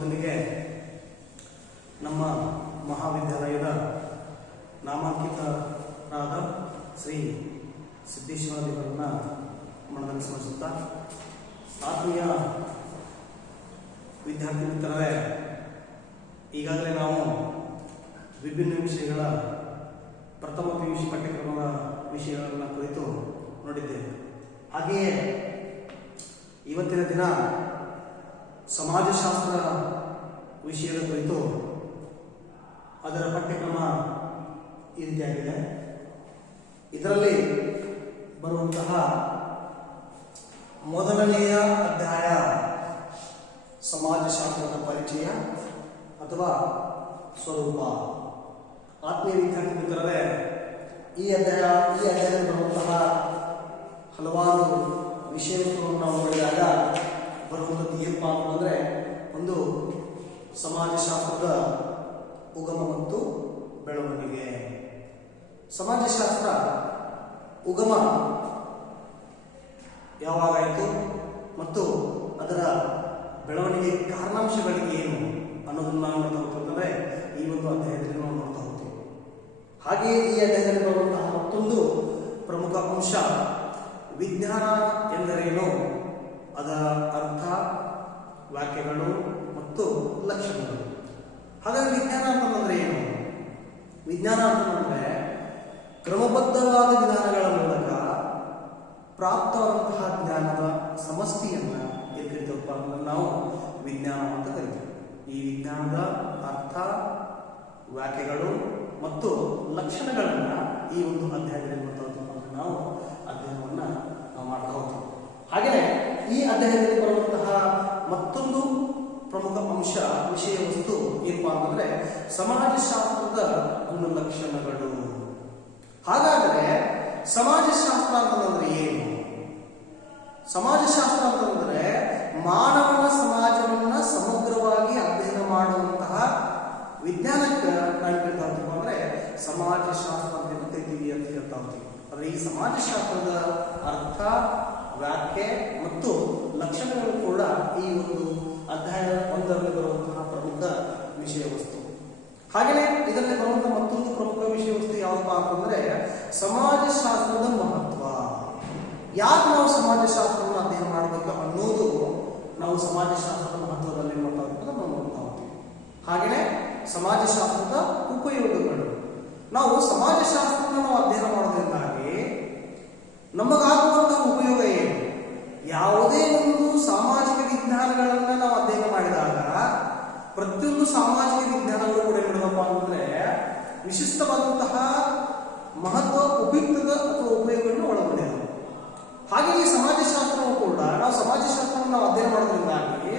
ಮೊದಲಿಗೆ ನಮ್ಮ ಮಹಾವಿದ್ಯಾಲಯದ ನಾಮಾಂಕಿತರಾದ ಶ್ರೀ ಸಿದ್ದೇಶ್ವರದೇವರನ್ನ ಮನದಲ್ಲಿ ಸ್ಮರಿಸುತ್ತಾ, ಆತ್ಮೀಯ ವಿದ್ಯಾರ್ಥಿ ಮಿತ್ರರೇ, ಈಗಾಗಲೇ ನಾವು ವಿಭಿನ್ನ ವಿಷಯಗಳ ಪ್ರಥಮ PUC ಪಠ್ಯಕ್ರಮದ ವಿಷಯಗಳನ್ನು ಕುರಿತು ನೋಡಿದ್ದೇವೆ. ಹಾಗೆಯೇ ಇವತ್ತಿನ ದಿನ ಸಮಾಜಶಾಸ್ತ್ರ ವಿಷಯದ ಕುರಿತು ಅದರ ಪಠ್ಯಕ್ರಮ ಈ ರೀತಿಯಾಗಿದೆ. ಇದರಲ್ಲಿ ಬರುವಂತಹ ಮೊದಲನೆಯ ಅಧ್ಯಾಯ ಸಮಾಜಶಾಸ್ತ್ರದ ಪರಿಚಯ ಅಥವಾ ಸ್ವರೂಪ. ಆತ್ಮೀಯ ವಿದ್ಯಾರ್ಥಿ ಮಿತ್ರರೇ, ಈ ಅಧ್ಯಾಯದಲ್ಲಿ ಬರುವಂತಹ ಹಲವಾರು ವಿಷಯಗಳನ್ನು ನಾವು ನೋಡಿದಾಗ ಬರುವಂಥದ್ದು ಏನಪ್ಪ ಅಂತಂದರೆ, ಒಂದು ಸಮಾಜಶಾಸ್ತ್ರದ ಉಗಮ ಮತ್ತು ಬೆಳವಣಿಗೆ. ಸಮಾಜಶಾಸ್ತ್ರ ಉಗಮ ಯಾವಾಗಾಯಿತು ಮತ್ತು ಅದರ ಬೆಳವಣಿಗೆ ಕಾರಣಾಂಶಗಳಿಗೆ ಏನು ಅನ್ನೋದನ್ನು ನಾವು ನೋಡ್ತಾ ಹೋಗ್ತಂದ್ರೆ ಈ ಒಂದು ಅಧ್ಯಾಯದಲ್ಲಿ ನಾವು ನೋಡ್ತಾ ಹೋಗ್ತೀವಿ. ಹಾಗೆಯೇ ಈ ಅಧ್ಯಾಯದಲ್ಲಿ ಬರುವಂತಹ ಮತ್ತೊಂದು ಪ್ರಮುಖ ಅಂಶ ವಿಜ್ಞಾನ ಎಂದರೇನು, ಅದರ ಅರ್ಥ, ವ್ಯಾಖ್ಯೆಗಳು ಮತ್ತು ಲಕ್ಷಣಗಳು. ಹಾಗಾಗಿ ವಿಜ್ಞಾನ ಅಂತಂದ್ರೆ ಏನು? ವಿಜ್ಞಾನ ಅಂತಂದ್ರೆ ಕ್ರಮಬದ್ಧವಾದ ವಿಧಾನಗಳ ಮೂಲಕ ಪ್ರಾಪ್ತವಾದಂತಹ ಜ್ಞಾನದ ಸಮಷ್ಟಿಯನ್ನ ಏಕರಿತಪ್ಪ ಅನ್ನೋದನ್ನು ನಾವು ವಿಜ್ಞಾನ ಅಂತ ಕರಿತೀವಿ. ಈ ವಿಜ್ಞಾನದ ಅರ್ಥ, ವ್ಯಾಖ್ಯೆಗಳು ಮತ್ತು ಲಕ್ಷಣಗಳನ್ನು ಈ ಒಂದು ಅಧ್ಯಾಯದಲ್ಲಿ ನಾವು ಅಧ್ಯಯನವನ್ನು ನಾವು ಮಾಡ್ತಾ ಹೋಗ್ತೀವಿ. ಹಾಗೆಯೇ ಈ ಅಧ್ಯಾಯದಲ್ಲಿ ಬರುವಂತಹ ಮತ್ತೊಂದು ಪ್ರಮುಖ ಅಂಶ, ವಿಷಯ ವಸ್ತು ಏನಪ್ಪ ಅಂತಂದ್ರೆ ಸಮಾಜಶಾಸ್ತ್ರದ ಗುಣಲಕ್ಷಣಗಳು. ಹಾಗಾದರೆ ಸಮಾಜಶಾಸ್ತ್ರ ಅಂತಂದ್ರೆ ಏನು? ಸಮಾಜಶಾಸ್ತ್ರ ಅಂತಂದ್ರೆ ಮಾನವನ ಸಮಾಜವನ್ನ ಸಮಗ್ರವಾಗಿ ಅಧ್ಯಯನ ಮಾಡುವಂತಹ ವಿಜ್ಞಾನಕ್ಕೆ ನಾವು ಹೇಳ್ತಾ ಹೋಗ್ತೀವಿ ಅಂದ್ರೆ ಸಮಾಜಶಾಸ್ತ್ರ ಅಂತ ಕರಿತೀವಿ ಅಂತ ಹೇಳ್ತಾ ಹೋಗ್ತೀವಿ. ಆದರೆ ಈ ಸಮಾಜಶಾಸ್ತ್ರದ ಅರ್ಥ, ವ್ಯಾಖ್ಯೆ ಮತ್ತು ಲಕ್ಷಣಗಳು ಕೂಡ ಈ ಒಂದು ಅಧ್ಯಾಯ ಒಂದರಲ್ಲಿ ಬರುವಂತಹ ಪ್ರಮುಖ ವಿಷಯ ವಸ್ತು. ಹಾಗೆಯೇ ಇದರಲ್ಲಿ ಬರುವಂತಹ ಮತ್ತೊಂದು ಪ್ರಮುಖ ವಿಷಯ ವಸ್ತು ಯಾವಪ್ಪ ಅಂತಂದ್ರೆ ಸಮಾಜಶಾಸ್ತ್ರದ ಮಹತ್ವ. ಯಾಕೆ ನಾವು ಸಮಾಜಶಾಸ್ತ್ರವನ್ನು ಅಧ್ಯಯನ ಮಾಡಬೇಕು ಅನ್ನೋದು ನಾವು ಸಮಾಜಶಾಸ್ತ್ರದ ಮಹತ್ವದಲ್ಲಿ ನೋಡ್ತಾ ಹೋಗ್ತೀವಿ. ಹಾಗೆಯೇ ಸಮಾಜಶಾಸ್ತ್ರದ ಉಪಯೋಗಗಳು. ನಾವು ಸಮಾಜಶಾಸ್ತ್ರವನ್ನು ನಾವು ಅಧ್ಯಯನ ಮಾಡೋದ್ರಿಂದಾಗಿ ನಮಗಾಗುವಂತಹ ಉಪಯೋಗ ಏನು? ಯಾವುದೇ ಒಂದು ಸಾಮಾಜಿಕ ವಿಜ್ಞಾನಗಳನ್ನ ನಾವು ಅಧ್ಯಯನ ಮಾಡಿದಾಗ ಪ್ರತಿಯೊಂದು ಸಾಮಾಜಿಕ ವಿಜ್ಞಾನಗಳು ಕೂಡ ಏನಿಡದಪ್ಪ ಅಂತಂದ್ರೆ ವಿಶಿಷ್ಟವಾದಂತಹ ಮಹತ್ವ, ಉಪಯುಕ್ತದ ಅಥವಾ ಉಪಯೋಗವನ್ನು ಒಳಗೊಂಡಿದೆ. ಹಾಗೆ ಈ ಸಮಾಜಶಾಸ್ತ್ರವು ಕೂಡ ನಾವು ಸಮಾಜಶಾಸ್ತ್ರವನ್ನು ನಾವು ಅಧ್ಯಯನ ಮಾಡೋದ್ರಿಂದಾಗಿ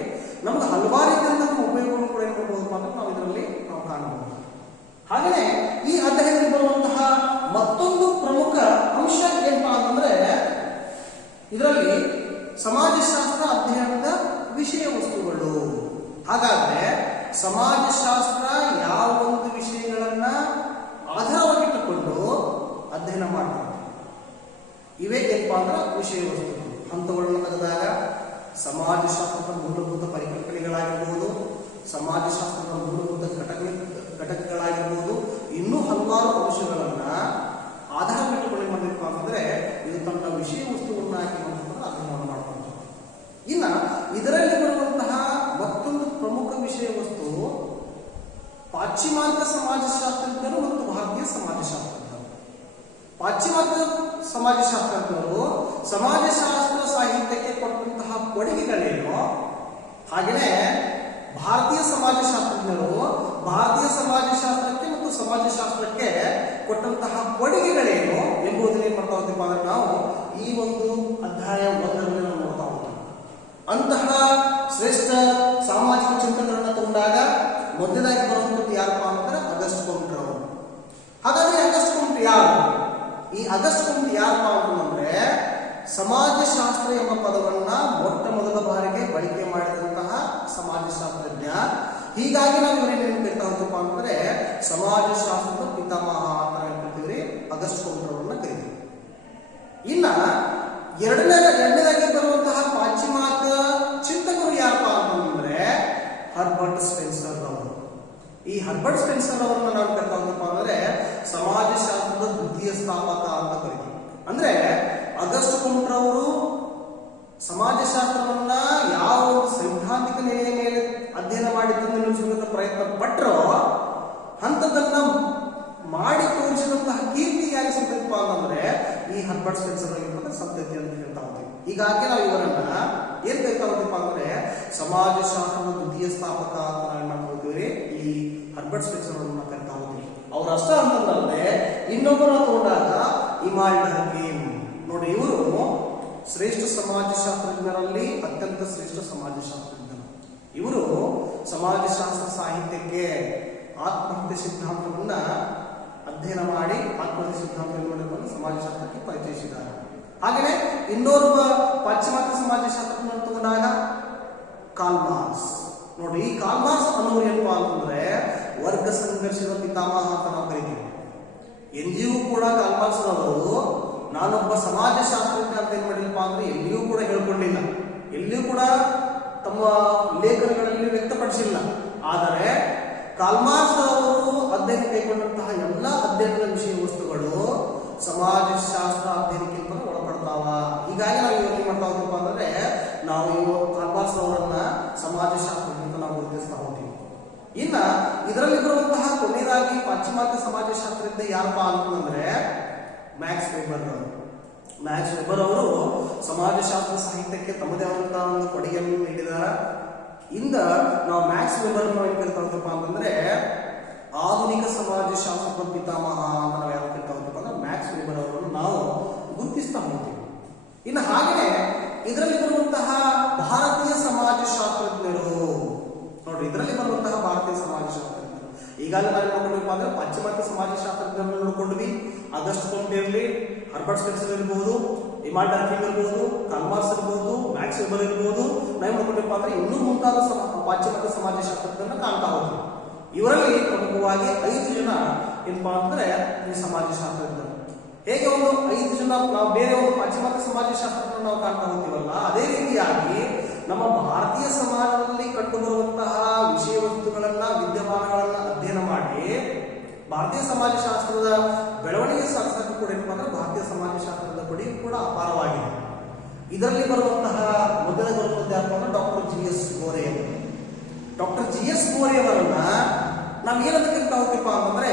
ನಮ್ಗೆ ಹಲವಾರು ರೀತಿಯಾದಂತಹ ಉಪಯೋಗವನ್ನು ಕೂಡ ಏನು ಮಾಡಬಹುದು ಅಂತ ನಾವು ಇದರಲ್ಲಿ ನಾವು ಕಾಣಬಹುದು. ಹಾಗೆಯೇ ಈ ಅಧ್ಯಾಯದಲ್ಲಿ ಬರುವಂತಹ ಮತ್ತೊಂದು ಪ್ರಮುಖ ಅಂಶ ಏನಪ್ಪಾ ಅಂತಂದ್ರೆ ಇದರಲ್ಲಿ ಸಮಾಜಶಾಸ್ತ್ರ ಅಧ್ಯಯನದ ವಿಷಯ ವಸ್ತುಗಳು. ಹಾಗಾದ್ರೆ ಸಮಾಜಶಾಸ್ತ್ರ ಯಾವ ಒಂದು ವಿಷಯಗಳನ್ನ ಆಧಾರವಾಗಿಟ್ಟುಕೊಂಡು ಅಧ್ಯಯನ ಮಾಡ್ತಾರೆ, ಇವೇ ಏನಪ್ಪಾ ಅಂದ್ರೆ ವಿಷಯ ವಸ್ತುಗಳು. ಹಂತಗಳನ್ನು ತೆಗೆದಾಗ ಸಮಾಜಶಾಸ್ತ್ರದ ಮೂಲಭೂತ ಪರಿಕಲ್ಪನೆಗಳಾಗಿರ್ಬೋದು, ಸಮಾಜಶಾಸ್ತ್ರದ ಮೂಲಭೂತ ಘಟಕಗಳಾಗಿರ್ಬೋದು, ಇನ್ನೂ ಹಲವಾರು ಅಂಶಗಳನ್ನ ಆಧಾರವಿಟ್ಟುಕೊಂಡು ಏನ್ ಮಾಡಬೇಕು ಅಂತಂದ್ರೆ ಇದು ತನ್ನ ವಿಷಯ ವಸ್ತುವನ್ನಾಗಿ ಅಧ್ಯಯನ ಮಾಡ್ಕೊಂಡು. ಇನ್ನ ಇದರಲ್ಲಿ ಬರುವಂತಹ ಮತ್ತೊಂದು ಪ್ರಮುಖ ವಿಷಯ ವಸ್ತು ಪಾಶ್ಚಿಮಾತ್ಯ ಸಮಾಜಶಾಸ್ತ್ರಜ್ಞರು ಮತ್ತು ಭಾರತೀಯ ಸಮಾಜಶಾಸ್ತ್ರಜ್ಞರು. ಪಾಶ್ಚಿಮಾತ್ಯ ಸಮಾಜಶಾಸ್ತ್ರಜ್ಞರು ಸಮಾಜಶಾಸ್ತ್ರ ಸಾಹಿತ್ಯಕ್ಕೆ ಕೊಟ್ಟಂತಹ ಕೊಡುಗೆಗಳೇನು, ಹಾಗೆಯೇ ಭಾರತೀಯ ಸಮಾಜಶಾಸ್ತ್ರಜ್ಞರು ಭಾರತೀಯ ಸಮಾಜಶಾಸ್ತ್ರಕ್ಕೆ ಮತ್ತು ಸಮಾಜಶಾಸ್ತ್ರಕ್ಕೆ ಕೊಟ್ಟಂತಹ ಕೊಡುಗೆಗಳೇನು ಎಂಬುದನ್ನು ಏನ್ ಮಾಡ್ತಾ ಹೋಗ್ತೀವಿ ಅಂದ್ರೆ ನಾವು ಈ ಒಂದು ಅಧ್ಯಾಯ ಒಂದರಲ್ಲಿ ನಾವು ನೋಡ್ತಾ ಹೋಗ್ತೀವಿ. ಅಂತಹ ಶ್ರೇಷ್ಠ ಸಾಮಾಜಿಕ ಚಿಂತನೆಗಳನ್ನು ತಗೊಂಡಾಗ ಮೊದಲಾಗಿ ಬರುವಂಥದ್ದು ಯಾರಪ್ಪ ಅಂದ್ರೆ ಅಗಸ್ಟ್ ಕಂಟ್ ಅವರು. ಹಾಗಾದ್ರೆ ಅಗಸ್ಟ್ ಕಂಟ್ ಯಾರು? ಈ ಅಗಸ್ಟ್ ಕಂಟ್ ಯಾರಪ್ಪ ಅಂತಂದ್ರೆ ಸಮಾಜಶಾಸ್ತ್ರ ಎಂಬ ಪದವನ್ನ ಮೊಟ್ಟ ಮೊದಲ ಬಾರಿಗೆ ಬಳಕೆ ಮಾಡಿದಂತಹ ಸಮಾಜಶಾಸ್ತ್ರಜ್ಞ. ಹೀಗಾಗಿ ನಾವು ಇವರೇನು ಕರಿತಾ ಹೋಗ್ತಪ್ಪ ಅಂತಂದ್ರೆ ಸಮಾಜಶಾಸ್ತ್ರದ ಪಿತಾಮಹ ಅಂತ ಹೇಳ್ತೀವಿ, ಅಗಸ್ಟ್ ಕಂಟ್ ಅವರನ್ನ ಕರಿತೀವಿ. ಇನ್ನ ಎರಡನೇದಾಗಿ ಬರುವಂತಹ ಪಾಶ್ಚಿಮಾತ್ಯ ಚಿಂತಕರು ಯಾರಪ್ಪ ಅಂತಂದ್ರೆ ಹರ್ಬರ್ಟ್ ಹರ್ಬರ್ಟ್ ಸ್ಪೆನ್ಸರ್ ಅವರನ್ನ ನಾವು ಕರ್ಕೊಂಡಪ್ಪ ಅಂದ್ರೆ ಸಮಾಜಶಾಸ್ತ್ರದ ದ್ವಿತೀಯ ಸ್ಥಾಪಕ ಅಂತ ಕರಿತೀವಿ. ಅಂದ್ರೆ ಆಗಸ್ಟ್ ಕುಂಟ್ ಅವರು ಸಮಾಜಶಾಸ್ತ್ರವನ್ನ ಯಾವ ಒಂದು ಸೈದ್ಧಾಂತಿಕ ನೆಲೆಯ ಮೇಲೆ ಅಧ್ಯಯನ ಮಾಡಿದ್ದನ್ನು ನಿಲ್ಲಿಸುವಂತ ಪ್ರಯತ್ನ ಪಟ್ಟರೋ ಅಂತದನ್ನ ಮಾಡಿ ತೋರಿಸಿದಂತಹ ಕೀರ್ತಿ ಯಾರಿಗೆ ಸಿಗ್ತಪ್ಪ ಅಂತಂದ್ರೆ ಈ ಹರ್ಬರ್ಟ್ ಸ್ಪೆನ್ಸರ್ ಆಗಿರ್ತಕ್ಕಂಥ ಸಂತತಿ ಅಂತ ಹೇಳ್ತಾ ಹೋಗ್ತೀವಿ. ಹೀಗಾಗಿ ನಾವು ಇವರನ್ನ ಏನ್ ಕರಿತಾ ಹೋಗ್ತೀವಿ ಅಂದ್ರೆ ಸಮಾಜಶಾಸ್ತ್ರದ ದ್ವಿತೀಯ ಸ್ಥಾಪಕ ಅಂತ ನಾವು ಮಾಡ್ತಾ ಹೋಗ್ತೀವಿ. ಈ ಹರ್ಬರ್ಟ್ ಸ್ಪೆನ್ಸರ್ ಅವರನ್ನ ಕರಿತಾ ಹೋಗ್ತೀವಿ. ಅವ್ರ ಅಷ್ಟ ಅಂತಂದ್ರೆ ಇನ್ನೊಬ್ಬರ ತಗೊಂಡಾಗ ಇಮಾಲ್ಡ್ ಹರ್ಕೀಮ್ ನೋಡಿ, ಇವರು ಶ್ರೇಷ್ಠ ಸಮಾಜಶಾಸ್ತ್ರಜ್ಞರಲ್ಲಿ ಅತ್ಯಂತ ಶ್ರೇಷ್ಠ ಸಮಾಜಶಾಸ್ತ್ರಜ್ಞರು. ಇವರು ಸಮಾಜಶಾಸ್ತ್ರ ಸಾಹಿತ್ಯಕ್ಕೆ ಆತ್ಮಹತ್ಯೆ ಸಿದ್ಧಾಂತವನ್ನ ಅಧ್ಯಯನ ಮಾಡಿ ಆತ್ಮಹತ್ಯೆ ಸಿದ್ಧಾಂತವನ್ನು ಸಮಾಜಶಾಸ್ತ್ರಕ್ಕೆ ಪರಿಚಯಿಸಿದ್ದಾರೆ. ಹಾಗೆಯೇ ಇನ್ನೋರ್ವ ಪಾಶ್ಚಿಮಾತ್ಯ ಸಮಾಜಶಾಸ್ತ್ರಜ್ಞ ತಗೊಂಡಾಗ ಕಾರ್ಲ್ ಮಾರ್ಕ್ಸ್ ನೋಡಿ. ಈ ಕಾರ್ಲ್ ಮಾರ್ಕ್ಸ್ ಅನ್ನೋರು ಏನಪ್ಪ ಅಂತಂದ್ರೆ ವರ್ಗ ಸಂಘರ್ಷದ ಪಿತಾಮಹ ಅಂತ ನಾವು ಕರಿತೀವಿ. ಎಂದಿಗೂ ಕೂಡ ಕಾರ್ಲ್ ಮಾರ್ಕ್ಸ್ ಅವರು ನಾನೊಬ್ಬ ಸಮಾಜಶಾಸ್ತ್ರಜ್ಞ ಅಂತ ಏನ್ ಮಾಡಿಲ್ಲಪ್ಪ ಅಂದ್ರೆ ಎಲ್ಲಿಯೂ ಕೂಡ ಹೇಳ್ಕೊಂಡಿಲ್ಲ, ಎಲ್ಲಿಯೂ ಕೂಡ ತಮ್ಮ ಲೇಖನಗಳಲ್ಲಿ ವ್ಯಕ್ತಪಡಿಸಿಲ್ಲ. ಆದರೆ ಕಾರ್ಲ್ ಮಾರ್ಕ್ಸ್ ಅವರು ಅಧ್ಯಯನ ಕೈಗೊಂಡಂತಹ ಎಲ್ಲ ಅಧ್ಯಯನದ ವಿಷಯ ವಸ್ತುಗಳು ಸಮಾಜಶಾಸ್ತ್ರ ಅಧ್ಯಯನಕ್ಕಿಂತ ಒಳಪಡ್ತಾವ. ಹೀಗಾಗಿ ನಾವು ಯೋಚನೆ ಮಾಡ್ತಾ ಹೋಗ್ತೀವಿ ಅಂದ್ರೆ ನಾವು ಕಾರ್ಲ್ ಮಾರ್ಕ್ಸ್ ಅವರನ್ನ ಸಮಾಜಶಾಸ್ತ್ರದಿಂದ ನಾವು ಗುರುತಿಸ್ತಾ ಹೋಗ್ತೀವಿ. ಇನ್ನ ಇದರಲ್ಲಿ ಬರುವಂತಹ ಕೊನೆಯದಾಗಿ ಪಾಶ್ಚಿಮಾತ್ಯ ಸಮಾಜಶಾಸ್ತ್ರದಿಂದ ಯಾರಪ್ಪ ಅಂತಂದ್ರೆ ಮ್ಯಾಕ್ಸ್ ವೆಬರ್ ಅವರು. ಮ್ಯಾಕ್ಸ್ ವೆಬರ್ ಅವರು ಸಮಾಜಶಾಸ್ತ್ರ ಸಾಹಿತ್ಯಕ್ಕೆ ತಮ್ಮದೇ ಆದಂತಹ ಒಂದು ಕೊಡುಗೆಯನ್ನು ನೀಡಿದಾರ. ಇಂದ ನಾವು ಮ್ಯಾಕ್ಸ್ ವೆಬರ್ ಏನ್ ಕರಿತಾ ಹೋಗ್ತಪ್ಪ ಅಂತಂದ್ರೆ ಆಧುನಿಕ ಸಮಾಜಶಾಸ್ತ್ರದ ಪಿತಾಮಹ ಅಂತ ನಾವು ಯಾರು ಕರಿತಾ ಹೋಗ್ತಪ್ಪ ಅಂದ್ರೆ ಮ್ಯಾಕ್ಸ್ ವೆಬರ್ ಅವರನ್ನು ನಾವು ಗುರುತಿಸ್ತಾ ಹೋಗ್ತೀವಿ. ಇನ್ನು ಹಾಗೆಯೇ ಇದರಲ್ಲಿ ಬರುವಂತಹ ಭಾರತೀಯ ಸಮಾಜಶಾಸ್ತ್ರಜ್ಞರು ನೋಡ್ರಿ, ಇದರಲ್ಲಿ ಬರುವಂತಹ ಭಾರತೀಯ ಸಮಾಜಶಾಸ್ತ್ರಜ್ಞರು ಈಗಾಗಲೇ ನಾವು ನೋಡ್ಕೊಂಡ್ವಿ ಅಂದ್ರೆ ಪಾಶ್ಚಿಮಾತ್ಯ ಸಮಾಜಶಾಸ್ತ್ರಜ್ಞರನ್ನು ನೋಡ್ಕೊಂಡ್ವಿ. ಆಗಸ್ಟ್ ಕುಂಟ್ ಇರಲಿ, ಹರ್ಬರ್ಟ್ ಸ್ಪೆನ್ಸರ್ ಇರ್ಬೋದು, ಇಮಾಲ್ಡ್ ಹರ್ಕೀಮ್ ಇರ್ಬೋದು, ಕಾರ್ಲ್ ಮಾರ್ಕ್ಸ್ ಇರ್ಬೋದು, ಮ್ಯಾಕ್ಸ್ ವೆಬರ್ ಇರ್ಬೋದು, ನಾವು ನೋಡ್ಕೊಂಡ್ವಿ ಅಂದ್ರೆ ಇನ್ನೂ ಮುಂತಾದ ಪಾಶ್ಚಿಮಾತ್ಯ ಸಮಾಜಶಾಸ್ತ್ರಜ್ಞರನ್ನ ಕಾಣ್ತಾ ಹೋಗ್ತೀವಿ. ಇವರಲ್ಲಿ ಪ್ರಮುಖವಾಗಿ 5 ಜನ ಏನಪ್ಪಾ ಅಂದ್ರೆ ಈ ಸಮಾಜಶಾಸ್ತ್ರಜ್ಞರು. ಹೇಗೆ ಒಂದು 5 ಜನ ನಾವು ಬೇರೆ ಒಂದು ಪಾಶ್ಚಿಮಾತ್ಯ ಸಮಾಜಶಾಸ್ತ್ರಜ್ಞರನ್ನು ನಾವು ಕಾಣ್ತಾ ಹೋಗ್ತೀವಲ್ಲ, ಅದೇ ರೀತಿಯಾಗಿ ನಮ್ಮ ಭಾರತೀಯ ಸಮಾಜದಲ್ಲಿ ಕಂಡುಬರುವಂತಹ ವಿಷಯ ವಸ್ತುಗಳನ್ನ ವಿದ್ಯಮಾನಗಳನ್ನ ಅಧ್ಯಯನ ಮಾಡಿ ಭಾರತೀಯ ಸಮಾಜಶಾಸ್ತ್ರದ ಬೆಳವಣಿಗೆ ಸಾಧಿಸಕ್ಕೆ ಕೂಡ ಏನಪ್ಪಾ ಅಂದ್ರೆ ಭಾರತೀಯ ಸಮಾಜಶಾಸ್ತ್ರದ ಕೊಡುಗೆ ಕೂಡ ಅಪಾರವಾಗಿದೆ. ಇದರಲ್ಲಿ ಬರುವಂತಹ ಮೊದಲ ಬರುವಂತಹ ಯಾರಪ್ಪ ಅಂದ್ರೆ ಡಾಕ್ಟರ್ ಜಿ.ಎಸ್. ಗೋರೆ ಅವರು. Doctor GS. ಗೋರೆ ಅವರನ್ನ ನಾವು ಏನಂತ ಹೋಗ್ತೀಪ ಅಂತಂದ್ರೆ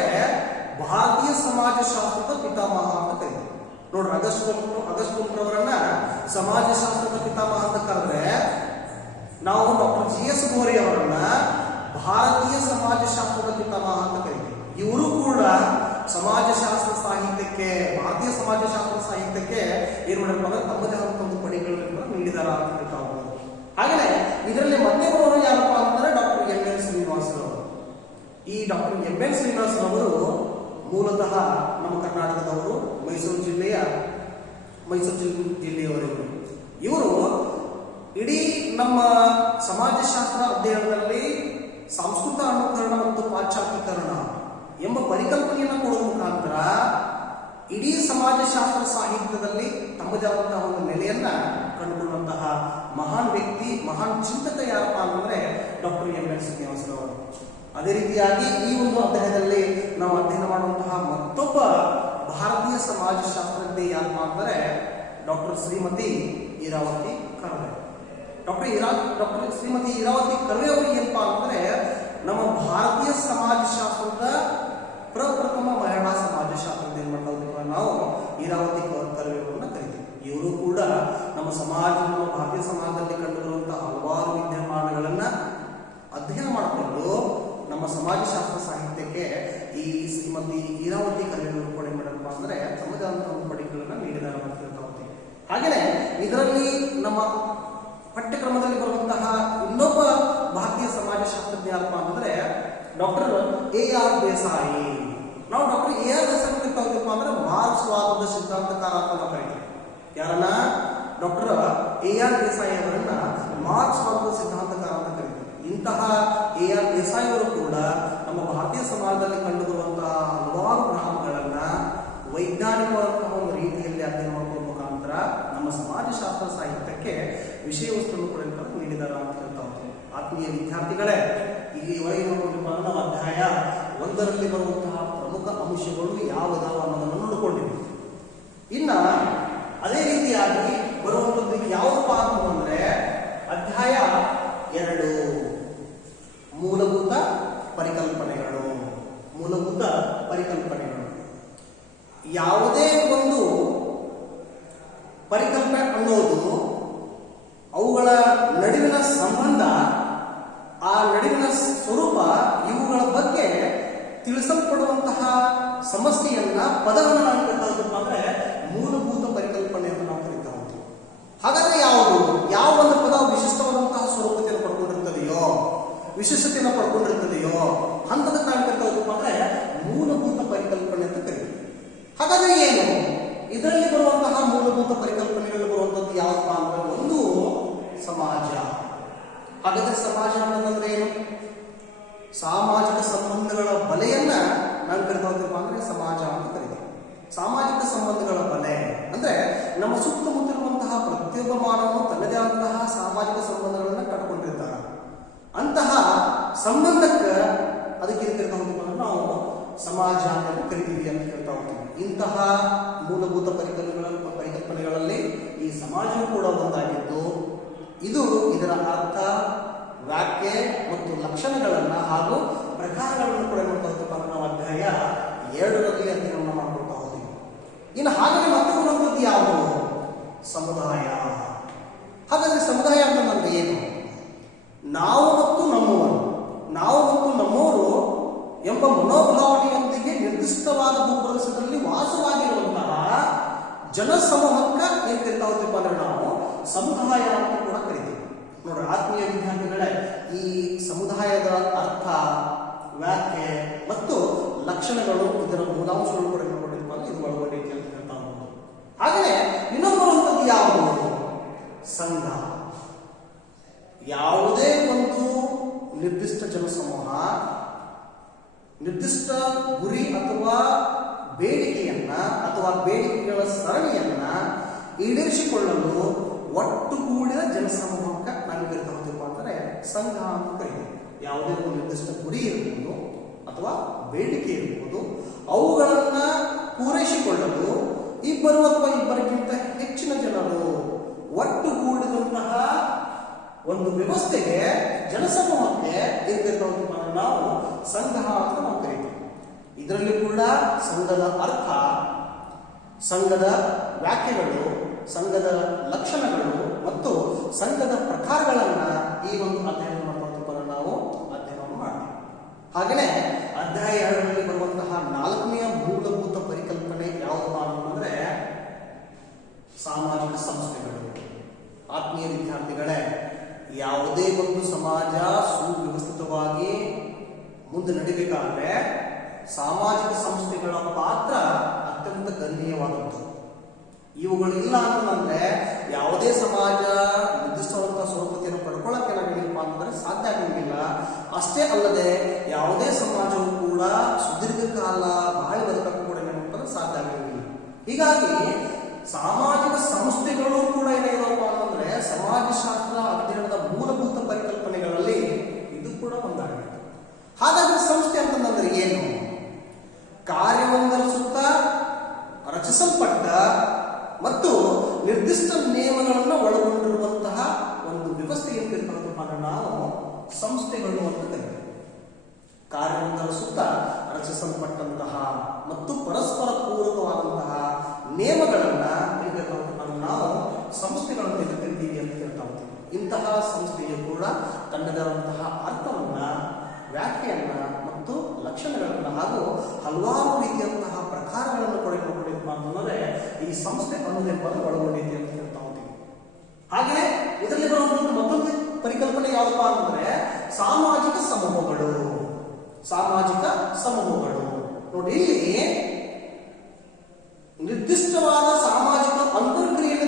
ಭಾರತೀಯ ಸಮಾಜಶಾಸ್ತ್ರದ ಪಿತಾಮಹ ಅಂತ ಕರೀತೀವಿ. ನೋಡ್ರಿ, ಆಗಸ್ಟ್ ಕುಂಟ್ ಅವರನ್ನ ಸಮಾಜಶಾಸ್ತ್ರದ ಪಿತಾಮಹ ಅಂತ ಕರೆದ್ರೆ ನಾವು ಡಾಕ್ಟರ್ ಜಿ.ಎಸ್. ಗೋರೆ ಅವರನ್ನ ಭಾರತೀಯ ಸಮಾಜಶಾಸ್ತ್ರದ ಪಿತಾಮಹ ಅಂತ ಕರೀತೀವಿ. ಇವರು ಕೂಡ ಸಮಾಜಶಾಸ್ತ್ರ ಸಾಹಿತ್ಯಕ್ಕೆ, ಭಾರತೀಯ ಸಮಾಜಶಾಸ್ತ್ರ ಸಾಹಿತ್ಯಕ್ಕೆ ಏನ್ ಮಾಡಬೇಕು ಅಂದ್ರೆ ತಮ್ಮದೇ ಆದಂತಹ ಒಂದು ಕೊಡುಗೆಗಳನ್ನು ನೀಡಿದಾರ ಅಂತ ಹೇಳ್ತಾ ಹೋಗ್ಬೋದು. ಹಾಗೆಯೇ ಇದರಲ್ಲಿ ಮತ್ತೆ ಬರೋರು ಯಾರಪ್ಪ ಅಂತಂದ್ರೆ ಡಾಕ್ಟರ್ ಎಂ.ಎನ್. ಶ್ರೀನಿವಾಸರವರು. ಈ ಡಾಕ್ಟರ್ ಎಂ.ಎನ್. ಶ್ರೀನಿವಾಸರವರು ಮೂಲತಃ ನಮ್ಮ ಕರ್ನಾಟಕದವರು, ಮೈಸೂರು ಜಿಲ್ಲೆಯವರು. ಇವರು ಇಡೀ ನಮ್ಮ ಸಮಾಜಶಾಸ್ತ್ರ ಅಧ್ಯಯನದಲ್ಲಿ ಸಾಂಸ್ಕೃತಿಕ ಅನುಕರಣ ಮತ್ತು ಪಾಶ್ಚಾತ್ಯೀಕರಣ ಎಂಬ ಪರಿಕಲ್ಪನೆಯನ್ನು ಕೊಡುವ ಮುಖಾಂತರ ಇಡೀ ಸಮಾಜಶಾಸ್ತ್ರ ಸಾಹಿತ್ಯದಲ್ಲಿ ತಮ್ಮದೇ ಆದಂತಹ ಒಂದು ನೆಲೆಯನ್ನ ಕಂಡುಕೊಂಡಂತಹ ಮಹಾನ್ ವ್ಯಕ್ತಿ, ಮಹಾನ್ ಚಿಂತಕ ಯಾರಪ್ಪ ಅಂತಂದ್ರೆ ಡಾಕ್ಟರ್ ಎಂ.ಎನ್. ಶ್ರೀನಿವಾಸರವರು. ಅದೇ ರೀತಿಯಾಗಿ ಈ ಒಂದು ಅಧ್ಯಾಯದಲ್ಲಿ ನಾವು ಅಧ್ಯಯನ ಮಾಡುವಂತಹ ಮತ್ತೊಬ್ಬ ಭಾರತೀಯ ಸಮಾಜಶಾಸ್ತ್ರಜ್ಞೆ ಯಾರಪ್ಪ ಅಂದರೆ ಡಾಕ್ಟರ್ ಶ್ರೀಮತಿ ಇರಾವತಿ ಕರ್ವೆ. ಡಾಕ್ಟರ್ ಶ್ರೀಮತಿ ಇರಾವತಿ ಕರ್ವೆ ಅವರು ಏನಪ್ಪಾ ಅಂದ್ರೆ ನಮ್ಮ ಭಾರತೀಯ ಸಮಾಜಶಾಸ್ತ್ರದ ಪ್ರಪ್ರಥಮ ಮಹಿಳಾ ಸಮಾಜಶಾಸ್ತ್ರದ ಏನ್ ಮಾಡ್ತಾ ನಾವು ಇರಾವತಿ ಕರ್ವೆ ಅವರನ್ನ ಕರಿತೀವಿ. ಇವರು ಕೂಡ ನಮ್ಮ ಭಾರತೀಯ ಸಮಾಜದಲ್ಲಿ ಕಂಡುಬರುವಂತಹ ಹಲವಾರು ವಿದ್ಯಮಾನಗಳನ್ನ ಅಧ್ಯಯನ ಮಾಡಿಕೊಂಡು ನಮ್ಮ ಸಮಾಜಶಾಸ್ತ್ರ ಸಾಹಿತ್ಯಕ್ಕೆ ಈ ಶ್ರೀಮತಿ ಇರಾವತಿ ಕರ್ವೆ ಅವರು ಕೂಡ ಏನ್ ಮಾಡಪ್ಪ ಅಂದ್ರೆ ತಮ್ಮದೇ ಆದಂತಹ ಕೊಡುಗೆಗಳನ್ನ ನೀಡಿದ್ದಾರೆ ಅಂತ ಹೇಳ್ತಾ ಹೋಗ್ತೀವಿ. ಹಾಗೆಯೇ ಇದರಲ್ಲಿ ನಮ್ಮ ಪಠ್ಯಕ್ರಮದಲ್ಲಿ ಬರುವಂತಹ ಇನ್ನೊಬ್ಬ ಭಾರತೀಯ ಸಮಾಜಶಾಸ್ತ್ರಜ್ಞ ಯಾರಪ್ಪ ಅಂತಂದ್ರೆ ಡಾಕ್ಟರ್ ಎ.ಆರ್. ದೇಸಾಯಿ. ನಾವು ಡಾಕ್ಟರ್ ಎ.ಆರ್. ದೇಸಾಯಿ ಹೋಗ್ತೀವಪ್ಪ ಅಂದ್ರೆ ಮಾರ್ಕ್ಸ್ವಾದದ ಸಿದ್ಧಾಂತಕಾರ ಅಂತ ನಾವು ಕರೀತೀವಿ. ಯಾರನ್ನ? Doctor AR. ದೇಸಾಯಿ ಅವರನ್ನ ಮಾರ್ಕ್ಸ್ವಾದದ ಸಿದ್ಧಾಂತಕಾರ ಅಂತ ಕರೀತೀವಿ. ಇಂತಹ ಎ.ಆರ್. ದೇಸಾಯಿ ಅವರು ಕೂಡ ನಮ್ಮ ಭಾರತೀಯ ಸಮಾಜದಲ್ಲಿ ಕಂಡುಬರುವಂತಹ ಹಲವಾರು ಭ್ರಾಮಗಳನ್ನ ವೈಜ್ಞಾನಿಕವಾದಂತಹ ಒಂದು ರೀತಿಯಲ್ಲಿ ಅಧ್ಯಯನ ಮಾಡುವ ಮುಖಾಂತರ ನಮ್ಮ ಸಮಾಜಶಾಸ್ತ್ರ ಸಾಹಿತ್ಯಕ್ಕೆ ವಿಷಯ ವಸ್ತುವನ್ನು ಕೂಡ ನೀಡಿದಾರ ಅಂತ ಹೇಳ್ತಾ ಹೋಗ್ತೀವಿ. ಆತ್ಮೀಯ ವಿದ್ಯಾರ್ಥಿಗಳೇ, ಇಲ್ಲಿವರೆಗೆ ನಾವು ಅಧ್ಯಾಯ 1ರಲ್ಲಿ ಬರುವಂತಹ ಪ್ರಮುಖ ಅಂಶಗಳು ಯಾವುದಾವ ಅನ್ನೋದನ್ನು ನೋಡಿಕೊಂಡಿವಿ. ಇನ್ನ ಅದೇ ರೀತಿಯಾಗಿ ಬರುವಂಥದ್ದು ಯಾವುದಪ್ಪ ಅಂತಂದ್ರೆ ಅಧ್ಯಾಯ 2 ಮೂಲಭೂತ ಪರಿಕಲ್ಪನೆಗಳು. ಮೂಲಭೂತ ಪರಿಕಲ್ಪನೆಗಳು ಯಾವುದೇ ಒಂದು ಪರಿಕಲ್ಪನೆ ಅನ್ನೋದು ಅವುಗಳ ನಡುವಿನ ಸಂಬಂಧ, ಆ ನಡುವಿನ ಸ್ವರೂಪ, ಇವುಗಳ ಬಗ್ಗೆ ತಿಳಿಸಲ್ಪಡುವಂತಹ ಸಮಸ್ಯೆಯನ್ನ ಪದವನ್ನು ನಾವು ಕರೀತಾವಪ್ಪ ಅಂದ್ರೆ ಮೂಲಭೂತ ಪರಿಕಲ್ಪನೆ ಅಂತ ನಾವು ಕರೀತಾ ಹೋಗ್ತೀವಿ. ಹಾಗಾದ್ರೆ ಯಾವ ಒಂದು ಪದ ವಿಶಿಷ್ಟವಾದಂತಹ ಸ್ವರೂಪತೆಯನ್ನು ಪಡ್ಕೊಂಡಿರ್ತದೆಯೋ, ವಿಶಿಷ್ಟತೆಯನ್ನು ಪಡ್ಕೊಂಡಿರ್ತದೆಯೋ ಅಂತದಕ್ಕೆ ನಾವು ಕರೀತಾ ಹೋಗ್ತಪ್ಪ ಅಂದ್ರೆ ಮೂಲಭೂತ ಪರಿಕಲ್ಪನೆ ಅಂತ ಕರೀತೀವಿ. ಹಾಗಾದ್ರೆ ಏನು ಇದರಲ್ಲಿ ಬರುವಂತಹ ಮೂಲಭೂತ ಪರಿಕಲ್ಪನೆಗಳು ಬರುವಂತದ್ದು ಯಾವಪ್ಪ ಅಂದ್ರೆ ಒಂದು ಸಮಾಜ. ಹಾಗಾದ್ರೆ ಸಮಾಜ ಅನ್ನೋದಂದ್ರೆ ಏನು? ಸಾಮಾಜಿಕ ಸಂಬಂಧಗಳ ಬಲೆಯನ್ನ ನಾನು ಕರಿತಾ ಹೋಗ್ತೀವಿ ಅಂದ್ರೆ ಸಮಾಜ ಅಂತ ಕರೀತೀವಿ. ಸಾಮಾಜಿಕ ಸಂಬಂಧಗಳ ಬಲೆ ಅಂದ್ರೆ ನಮ್ಮ ಸುತ್ತಮುತ್ತಲಿರುವಂತಹ ಪ್ರತಿಯೊಬ್ಬ ಮಾನವನು ತನ್ನದೇ ಆದಂತಹ ಸಾಮಾಜಿಕ ಸಂಬಂಧಗಳನ್ನ ಕಟ್ಕೊಂಡಿರ್ತಾರ. ಅಂತಹ ಸಂಬಂಧಕ್ಕೆ ಅದಕ್ಕೆ ಕರಿತಾ ಹೋಗ್ತೀವಿ ಅಂದ್ರೆ ನಾವು ಸಮಾಜ ಅಂತ ಕರಿತೀವಿ ಅಂತ ಹೇಳ್ತಾ ಹೋಗ್ತೀವಿ. ಇಂತಹ ಮೂಲಭೂತ ಪರಿಕಲ್ಪನೆಗಳಲ್ಲಿ ಈ ಸಮಾಜವು ಕೂಡ ಒಂದಾಗಿದ್ದು, ಇದು ಇದರ ಅರ್ಥ, ವ್ಯಾಖ್ಯೆ ಮತ್ತು ಲಕ್ಷಣಗಳನ್ನ ಹಾಗೂ ಪ್ರಕಾರಗಳನ್ನು ಕೂಡ ನೋಡ್ತಾ ನಾವು ಅಧ್ಯಾಯ 2ರಲ್ಲಿ ಅಧ್ಯಯನ ಮಾಡ್ಕೊಳ್ತಾ ಹೋಗ್ತೀವಿ. ಇನ್ನು ಹಾಗೆ ಮತ್ತೆ ಬರುವಂಥದ್ದು ಯಾವುದು? ಸಮುದಾಯ. ಹಾಗಾದ್ರೆ ಸಮುದಾಯ ಅಂತಂದ್ರೆ ಏನು? ನಾವು ಮತ್ತು ನಮ್ಮವರು ಎಂಬ ಮನೋಭಾವನೆಯೊಂದಿಗೆ ನಿರ್ದಿಷ್ಟವಾದ ಭೂಪ್ರದೇಶದಲ್ಲಿ ವಾಸವಾಗಿರುವಂತಹ ಜನಸಮೂಹಕ್ಕೆ ಏನ್ ಕರಿತಾ ಹೋಗ್ತೀವಿ ಅಂದ್ರೆ ನಾವು ಸಮುದಾಯ ಅಂತ ಕೂಡ ಕರಿತೀವಿ. ನೋಡ್ರಿ ಆತ್ಮೀಯ ವಿದ್ಯಾರ್ಥಿಗಳೇ, ಈ ಸಮುದಾಯದ ಅರ್ಥ, ವ್ಯಾಖ್ಯೆ ಮತ್ತು ಲಕ್ಷಣಗಳು, ಇದರ ಮೂಲಾಂಶಗಳು ಕೂಡ ನೋಡಿದ್ವಿ ಅಂದ್ರೆ ಇದು ಒಳಗೊಂಡೈತಿ ಅಂತ ಹೇಳ್ತಾ ಹೋಗ್ಬೋದು. ಹಾಗೆಯೇ ಇನ್ನೊಂದು ಯಾವುದು? ಸಂಘ. ಯಾವುದೇ ಒಂದು ನಿರ್ದಿಷ್ಟ ಜನಸಮೂಹ ನಿರ್ದಿಷ್ಟ ಗುರಿ ಅಥವಾ ಬೇಡಿಕೆಯನ್ನ ಅಥವಾ ಬೇಡಿಕೆಗಳ ಸರಣಿಯನ್ನ ಈಡೇರಿಸಿಕೊಳ್ಳಲು ಒಟ್ಟುಗೂಡಿದ ಜನಸಮೂಹಕ್ಕೆ ನಾವು ಕರಿತಾ ಹೋಗ್ತೀವಿ ಅಂದರೆ ಸಂಘ ಅಂತ ಕರೀತೀವಿ. ಯಾವುದೇ ಒಂದು ನಿರ್ದಿಷ್ಟ ಗುರಿ ಇರಬಹುದು ಅಥವಾ ಬೇಡಿಕೆ ಇರಬಹುದು, ಅವುಗಳನ್ನ ಪೂರೈಸಿಕೊಳ್ಳಲು ಇಬ್ಬರು ಅಥವಾ ಇಬ್ಬರಿಗಿಂತ ಹೆಚ್ಚಿನ ಜನರು ಒಟ್ಟುಗೂಡಿದಂತಹ ಒಂದು ವ್ಯವಸ್ಥೆಗೆ, ಜನಸಮೂಹಕ್ಕೆ ಏನ್ ಕರಿತಾ ಹೋಗ್ತೀವಿ ಅಂದ್ರೆ ನಾವು ಸಂಘ ಅಂತ ನಾವು ಕರೀತೀವಿ. ಇದರಲ್ಲಿ ಕೂಡ ಸಂಘದ ಅರ್ಥ, ಸಂಘದ ವ್ಯಾಖ್ಯೆಗಳು, ಸಂಘದ ಲಕ್ಷಣಗಳು ಮತ್ತು ಸಂಘದ ಪ್ರಕಾರಗಳನ್ನ ಈ ಒಂದು ಅಧ್ಯಯನ ಮಾಡ್ತಾ ನಾವು ಅಧ್ಯಯನ ಮಾಡ್ತೀವಿ. ಹಾಗೆಯೇ ಅಧ್ಯಾಯ 2ರಲ್ಲಿ ಬರುವಂತಹ 4ನೆಯ ಮೂಲಭೂತ ಪರಿಕಲ್ಪನೆ ಯಾವುದಪ್ಪ ಅಂತಂದ್ರೆ ಸಾಮಾಜಿಕ ಸಂಸ್ಥೆಗಳು. ಆತ್ಮೀಯ ವಿದ್ಯಾರ್ಥಿಗಳೇ, ಯಾವುದೇ ಒಂದು ಸಮಾಜ ಸುವ್ಯವಸ್ಥಿತವಾಗಿ ಮುಂದೆ ನಡಿಬೇಕಾದ್ರೆ ಸಾಮಾಜಿಕ ಸಂಸ್ಥೆಗಳ ಪಾತ್ರ ಅತ್ಯಂತ ಗಣನೀಯವಾದದ್ದು. ಇವುಗಳಿಲ್ಲ ಅಂತಂದ್ರೆ ಯಾವುದೇ ಸಮಾಜ ನಿರ್ದಿಷ್ಟವಾದಂತಹ ಸ್ವರೂಪತೆಯನ್ನು ಪಡ್ಕೊಳ್ಳಕ್ಕೆ ನಾವೇನಪ್ಪ ಅಂತಂದ್ರೆ ಸಾಧ್ಯ ಆಗೋಂಗಿಲ್ಲ. ಅಷ್ಟೇ ಅಲ್ಲದೆ ಯಾವುದೇ ಸಮಾಜವು ಕೂಡ ಸುದೀರ್ಘ ಕಾಲ ಬಾಳಿ ಬದುಕಕ್ಕೆ ಕೂಡ ಏನಂತಂದ್ರೆ ಸಾಧ್ಯ ಆಗೋಂಗಿಲ್ಲ. ಹೀಗಾಗಿ ಸಾಮಾಜಿಕ ಸಂಸ್ಥೆಗಳು ಕೂಡ ಏನಾಗಿದವಪ್ಪ ಅಂತಂದ್ರೆ ಸಮಾಜಶಾಸ್ತ್ರ ಅಧ್ಯಯನದ ಮೂಲಭೂತ ಪರಿಕಲ್ಪನೆಗಳಲ್ಲಿ ಇದು ಕೂಡ ಒಂದಾಗಿದೆ. ಹಾಗಾದ್ರೆ ಸಂಸ್ಥೆ ಅಂತಂದ್ರೆ ಏನು? ಕಾರ್ಯವೊಂದರ ಸುತ್ತ ರಚಿಸಲ್ಪಟ್ಟ ಮತ್ತು ನಿರ್ದಿಷ್ಟ ನಿಯಮಗಳನ್ನು ಒಳಗೊಂಡಿರುವಂತಹ ಒಂದು ವ್ಯವಸ್ಥೆ ಏನ್ ಕರಿತಾರಪ್ಪ ಅಂದ್ರೆ ನಾವು ಸಂಸ್ಥೆಗಳು ಅಂತ ಕರೀತೀವಿ. ಕಾರ್ಯವೊಂದರ ಸುತ್ತ ರಚಿಸಲ್ಪಟ್ಟಂತಹ ಮತ್ತು ಪರಸ್ಪರ ಪೂರಕವಾದಂತಹ ನಿಯಮಗಳನ್ನ ನಾವು ಸಂಸ್ಥೆಗಳನ್ನು ಕರಿತೀವಿ ಅಂತ ಹೇಳ್ತಾ ಹೋಗ್ತೀವಿ. ಇಂತಹ ಸಂಸ್ಥೆಯು ಕೂಡ ತನ್ನದಾದಂತಹ ಅರ್ಥವನ್ನ, ವ್ಯಾಖ್ಯೆಯನ್ನ ಮತ್ತು ಲಕ್ಷಣಗಳನ್ನ ಹಾಗೂ ಹಲವಾರು ರೀತಿಯಂತಹ ಪ್ರಕಾರಗಳನ್ನು ಪಡೆದುಕೊಂಡಿದ್ದ ಅಂತಂದ್ರೆ ಈ ಸಂಸ್ಥೆ ಅನ್ನೋದೆಂಬುದು ಒಳಗೊಂಡಿದೆ ಅಂತ ಹೇಳ್ತಾ ಹೋಗ್ತೀವಿ. ಹಾಗೆ ಇದರಲ್ಲಿ ಬರುವಂತಹ ಮತ್ತೊಂದು ಪರಿಕಲ್ಪನೆ ಯಾವುದಪ್ಪ ಅಂತಂದ್ರೆ ಸಾಮಾಜಿಕ ಸಮೂಹಗಳು. ಸಾಮಾಜಿಕ ಸಮೂಹಗಳು ನೋಡಿ, ಇಲ್ಲಿ ನಿರ್ದಿಷ್ಟವಾದ ಸಾಮಾಜಿಕ ಅಂತರ್ಕ್ರಿಯೆಯಲ್ಲಿ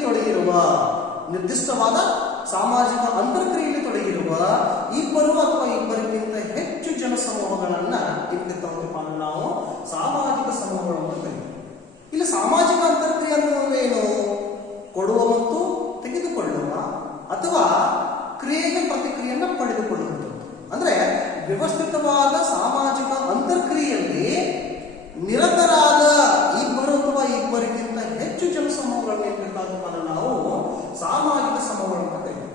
ತೊಡಗಿರುವ ಇಬ್ಬರು ಅಥವಾ ಇಬ್ಬರಿಗಿಂತ ಹೆಚ್ಚು ಜನಸಮೂಹಗಳನ್ನ ನಾವು ಸಾಮಾಜಿಕ ಸಮೂಹಗಳು ಅಂತ ಕರೀತೀವಿ. ಇಲ್ಲಿ ಸಾಮಾಜಿಕ ಅಂತರ್ಕ್ರಿಯೆ ಅನ್ನೋದು ಏನು? ಕೊಡುವ ಮತ್ತು ತೆಗೆದುಕೊಳ್ಳುವ ಅಥವಾ ಕ್ರಿಯೆಗೆ ಪ್ರತಿಕ್ರಿಯೆಯನ್ನು ಪಡೆದುಕೊಳ್ಳುವ ವ್ಯವಸ್ಥಿತವಾದ ಸಾಮಾಜಿಕ ಅಂತರ್ಕ್ರಿಯೆಯಲ್ಲಿ ನಿರತರಾದ ಇಬ್ಬರು ಅಥವಾ ಇಬ್ಬರಿಗಿಂತ ಹೆಚ್ಚು ಜನಸಮೂಹಗಳನ್ನು ಏನಿರ್ತಾವೆ ನಾವು ಸಾಮಾಜಿಕ ಸಮೂಹಗಳನ್ನು ಕರೀತೀವಿ.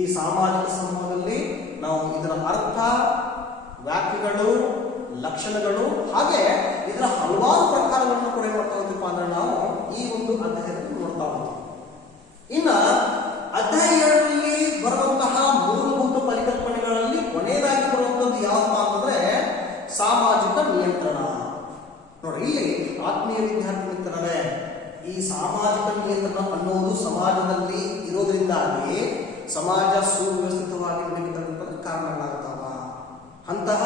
ಈ ಸಾಮಾಜಿಕ ಸಮೂಹದಲ್ಲಿ ನಾವು ಇದರ ಅರ್ಥ, ವ್ಯಾಖ್ಯೆಗಳು, ಲಕ್ಷಣಗಳು ಹಾಗೆ ಇದರ ಹಲವಾರು ಪ್ರಕಾರಗಳನ್ನು ಕೂಡ ಏನ್ ಮಾಡ್ತಾ ಹೋಗ್ತೀವಿ ಅಂದ್ರೆ ನಾವು ಈ ಒಂದು ಅಧ್ಯಾಯದಲ್ಲಿ ನೋಡ್ತಾ ಹೋಗ್ತೀವಿ. ಇನ್ನ ಅಧ್ಯಾಯ 2ರಲ್ಲಿ ಬರುವಂತಹ ಮೂಲಭೂತ ಪರಿಕಲ್ಪನೆಗಳಲ್ಲಿ ಕೊನೆಯದಾಗಿ ಬರುವಂತದ್ದು ಯಾವಪ್ಪ ಅಂತಂದ್ರೆ ಸಾಮಾಜಿಕ ನಿಯಂತ್ರಣ. ನೋಡಿ, ಇಲ್ಲಿ ಆತ್ಮೀಯ ವಿದ್ಯಾರ್ಥಿ ಮಿತ್ರರೇ, ಈ ಸಾಮಾಜಿಕ ನಿಯಂತ್ರಣ ಅನ್ನುವುದು ಸಮಾಜದಲ್ಲಿ ಇರೋದ್ರಿಂದಾಗಿ ಸಮಾಜ ಸುವ್ಯವಸ್ಥಿತವಾಗಿ ನಡೀತಕ್ಕಂಥ ಕಾರಣಗಳಾಗ್ತಾವ. ಅಂತಹ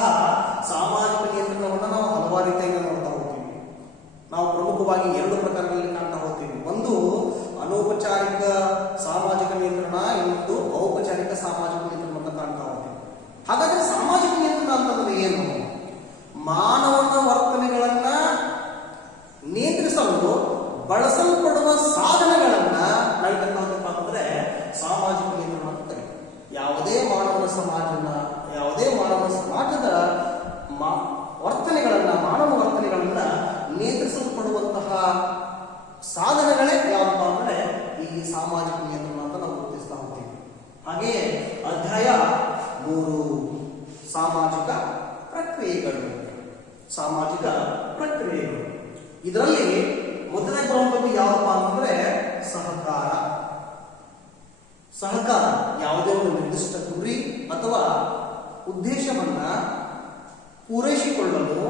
ಸಾಮಾಜಿಕ ನಿಯಂತ್ರಣವನ್ನು ನಾವು ಹಲವಾರು ರೀತಿಯಿಂದ ನೋಡ್ತಾ ಹೋಗ್ತೀವಿ. ನಾವು ಪ್ರಮುಖವಾಗಿ 2 ಪ್ರಕಾರಗಳಲ್ಲಿ ಕಾಣ್ತಾ ಹೋಗ್ತೀವಿ. ಒಂದು ಅನೌಪಚಾರಿಕ ಸಾಮಾಜಿಕ ನಿಯಂತ್ರಣ, ಇನ್ನೊಂದು ಔಪಚಾರಿಕ ಸಾಮಾಜಿಕ ನಿಯಂತ್ರಣವನ್ನು ಕಾಣ್ತಾ ಹೋಗ್ತೀವಿ. ಹಾಗಾದ್ರೆ ಸಾಮಾಜಿಕ ನಿಯಂತ್ರಣ ಅಂತಂದ್ರೆ ಏನು? ಮಾನವನ ವರ್ತನೆಗಳನ್ನ ನಿಯಂತ್ರಿಸಲು ಬಳಸಲ್ಪಡುವ ಸಾಧನಗಳನ್ನ ನಾವೇನಂತ ಅಂದ್ರೆ ಸಾಮಾಜಿಕ ನಿಯಂತ್ರಣ ಅಂತ ಕರೀತೀವಿ. ಯಾವುದೇ ಮಾನವನ ಸಮಾಜದ ವರ್ತನೆಗಳನ್ನ, ಮಾನವ ವರ್ತನೆಗಳನ್ನ ನಿಯಂತ್ರಿಸಲ್ಪಡುವಂತಹ ಸಾಧನಗಳೇ ಯಾವಪ್ಪ ಅಂದ್ರೆ ಈ ಸಾಮಾಜಿಕ ನಿಯಂತ್ರಣ ಅಂತ ನಾವು ಗುರುತಿಸ್ತಾ ಹೋಗ್ತೀವಿ. ಹಾಗೆಯೇ ಅಧ್ಯಾಯ 3 ಸಾಮಾಜಿಕ ಪ್ರಕ್ರಿಯೆಗಳು. ಇದರಲ್ಲಿ ಮೊದಲನೇ ಬರುವಂತದ್ದು ಯಾವಪ್ಪ ಅಂತಂದ್ರೆ ಸಹಕಾರ. ಯಾವುದೇ ಒಂದು ನಿರ್ದಿಷ್ಟ ಗುರಿ ಅಥವಾ ಉದ್ದೇಶವನ್ನ ಪೂರೈಸಿಕೊಳ್ಳಲು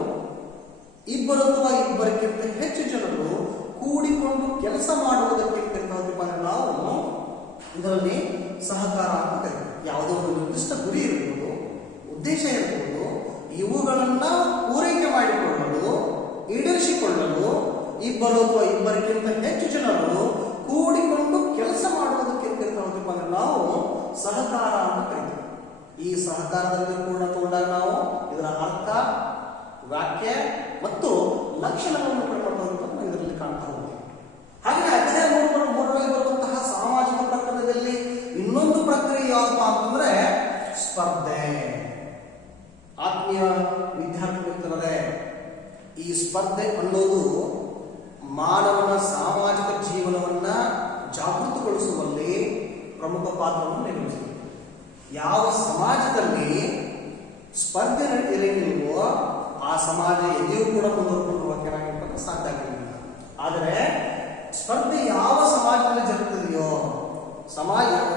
ಇಬ್ಬರು ಅಥವಾ ಇಬ್ಬರಿಗಿಂತ ಹೆಚ್ಚು ಜನರು ಕೂಡಿಕೊಂಡು ಕೆಲಸ ಮಾಡುವುದಕ್ಕೆ ನಾವು ಇದರಲ್ಲಿ ಸಹಕಾರ ಅಂತ ಕರೀತೀವಿ. ಯಾವುದೋ ಒಂದು ನಿರ್ದಿಷ್ಟ ಗುರಿ ಇರಬಹುದು, ಉದ್ದೇಶ ಇರಬಹುದು, ಇವುಗಳನ್ನ ಪೂರೈಕೆ ಮಾಡಿಕೊಳ್ಳಲು, ಈಡೇರಿಸಿಕೊಳ್ಳಲು ಇಬ್ಬರು ಅಥವಾ ಇಬ್ಬರಿಗಿಂತ ಹೆಚ್ಚು ಜನರು ಕೂಡಿಕೊಂಡು ಕೆಲಸ ಮಾಡುವುದಕ್ಕೆ ನಾವು ಸಹಕಾರ ಅಂತ ಕರೀತೀವಿ. ಈ ಸಹಕಾರದಲ್ಲಿ ಕೂಡಿಕೊಂಡಾಗ ನಾವು ಇದರ ಅರ್ಥ, ವ್ಯಾಖ್ಯೆ ಮತ್ತು ಲಕ್ಷಣಗಳನ್ನು ನಾವು ಇದರಲ್ಲಿ ಕಾಣ್ತಾ ಹೋಗ್ತೀವಿ. ಹಾಗೆ ಅಧ್ಯಾಯ 3ರಲ್ಲಿ ಬರುವಂತಹ ಸಾಮಾಜಿಕ ಪ್ರಕ್ರಿಯೆಯಲ್ಲಿ ಇನ್ನೊಂದು ಪ್ರಕ್ರಿಯೆ ಯಾವಪ್ಪ ಅಂತಂದ್ರೆ ಸ್ಪರ್ಧೆ. ಆತ್ಮೀಯ ವಿದ್ಯಾರ್ಥಿ ಮಿತ್ರರೇ, ಈ ಸ್ಪರ್ಧೆ ಅನ್ನೋದು ಮಾನವನ ಸಾಮಾಜಿಕ ಜೀವನವನ್ನ ಜಾಗೃತಗೊಳಿಸುವಲ್ಲಿ ಪ್ರಮುಖ ಪಾತ್ರವನ್ನು ನಿರ್ವಹಿಸುತ್ತದೆ. ಯಾವ ಸಮಾಜದಲ್ಲಿ ಸ್ಪರ್ಧೆ ಇರಲಿಲ್ವೋ ಆ ಸಮಾಜ ಎಲ್ಲಿಯೂ ಕೂಡ ಮುಂದುವರೆದು ಹೋಗಕ್ಕೆ ಸಾಧ್ಯ ಆಗಲಿಲ್ಲ. ಆದರೆ ಸ್ಪರ್ಧೆ ಯಾವ ಸಮಾಜದಲ್ಲಿ ಜರುಗುತ್ತದೆಯೋ,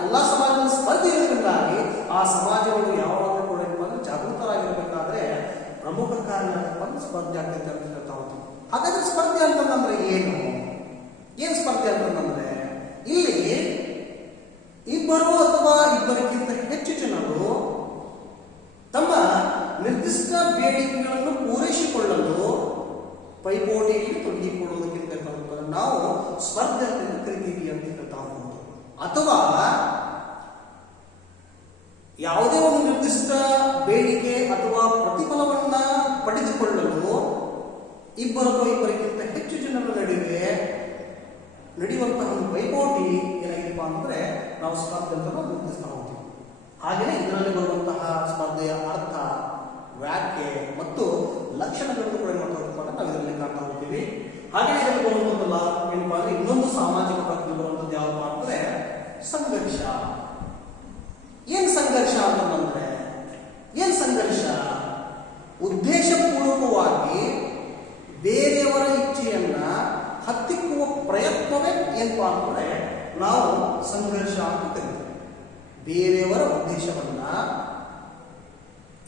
ಎಲ್ಲ ಸಮಾಜದಲ್ಲಿ ಸ್ಪರ್ಧೆ ಇರೋದ್ರಿಂದಾಗಿ ಆ ಸಮಾಜಗಳು ಯಾವಾಗಲೂ ಕೂಡ ಜಾಗೃತರಾಗಿರ್ಬೇಕಾದ್ರೆ ಪ್ರಮುಖ ಕಾರಣ ಸ್ಪರ್ಧೆ ಆಗ್ತೈತೆ ಅಂತ ಹೇಳ್ತಾ ಹೋಗ್ತೀವಿ. ಹಾಗಾದ್ರೆ ಸ್ಪರ್ಧೆ ಅಂತಂದ್ರೆ ಏನು ಸ್ಪರ್ಧೆ ಅಂತಂದ್ರೆ ಇಲ್ಲಿ ಇಬ್ಬರು ಅಥವಾ ಇಬ್ಬರಿಗಿಂತ ಹೆಚ್ಚು ಜನರು ತಮ್ಮ ನಿರ್ದಿಷ್ಟ ಬೇಡಿಕೆಗಳನ್ನು ಪೂರೈಸಿಕೊಳ್ಳಲು ಪೈಪೋಟಿಯಲ್ಲಿ ತೊಡಗಿಕೊಳ್ಳುವುದಕ್ಕಿಂತ ನಾವು ಸ್ಪರ್ಧೆ ಅಂತ ಕರಿತೀವಿ ಅಂತ ಹೇಳ್ತಾ ಹೋಗ್ಬೋದು. ಅಥವಾ ಯಾವುದೇ ಒಂದು ನಿರ್ದಿಷ್ಟ ಬೇಡಿಕೆ ಅಥವಾ ಪ್ರತಿಫಲವನ್ನ ಪಡೆದುಕೊಳ್ಳಲು ಇಬ್ಬರು ಅಥವಾ ಇಬ್ಬರಿಗಿಂತ ಹೆಚ್ಚು ಜನರ ನಡುವೆ ನಡೆಯುವಂತಹ ಒಂದು ಪೈಪೋಟಿ ಏನಾಗಿದೆಯಪ್ಪ ಅಂದ್ರೆ ನಾವು ಸ್ಪರ್ಧೆ ಅಂತ ಗುರುತಿಸ್ತಾ ಹೋಗ್ತೀವಿ. ಹಾಗೆಯೇ ಇದರಲ್ಲಿ ಬರುವಂತಹ ಸ್ಪರ್ಧೆಯ ಅರ್ಥ, ವ್ಯಾಖ್ಯೆ ಮತ್ತು ಲಕ್ಷಣಗಳನ್ನು ಕೂಡ ನಾವು ಇದರಲ್ಲಿ ಕಾಣ್ತಾ ಹೋಗ್ತೀವಿ. ಹಾಗೆಯೇ ಇದರಲ್ಲಿ ಬರುವಂತದ್ದಲ್ಲ ಏನಪ್ಪಾ ಅಂದ್ರೆ ಇನ್ನೊಂದು ಸಾಮಾಜಿಕ ಪ್ರಕ್ರಿಯೆ ಬರುವಂತದ್ದು ಯಾವಪ್ಪ ಅಂದ್ರೆ ಸಂಘರ್ಷ. ಏನ್ ಸಂಘರ್ಷ ಅಂತಂದ್ರೆ ಉದ್ದೇಶಪೂರ್ವಕವಾಗಿ ಬೇರೆಯವರ ಇಚ್ಛೆಯನ್ನ ಹತ್ತಿಕ್ಕುವ ಪ್ರಯತ್ನವೇ ಏನಪ್ಪಾ ಅಂದ್ರೆ ನಾವು ಸಂಘರ್ಷ ಅಂತ ಕರಿತೀವಿ. ಬೇರೆಯವರ ಉದ್ದೇಶವನ್ನ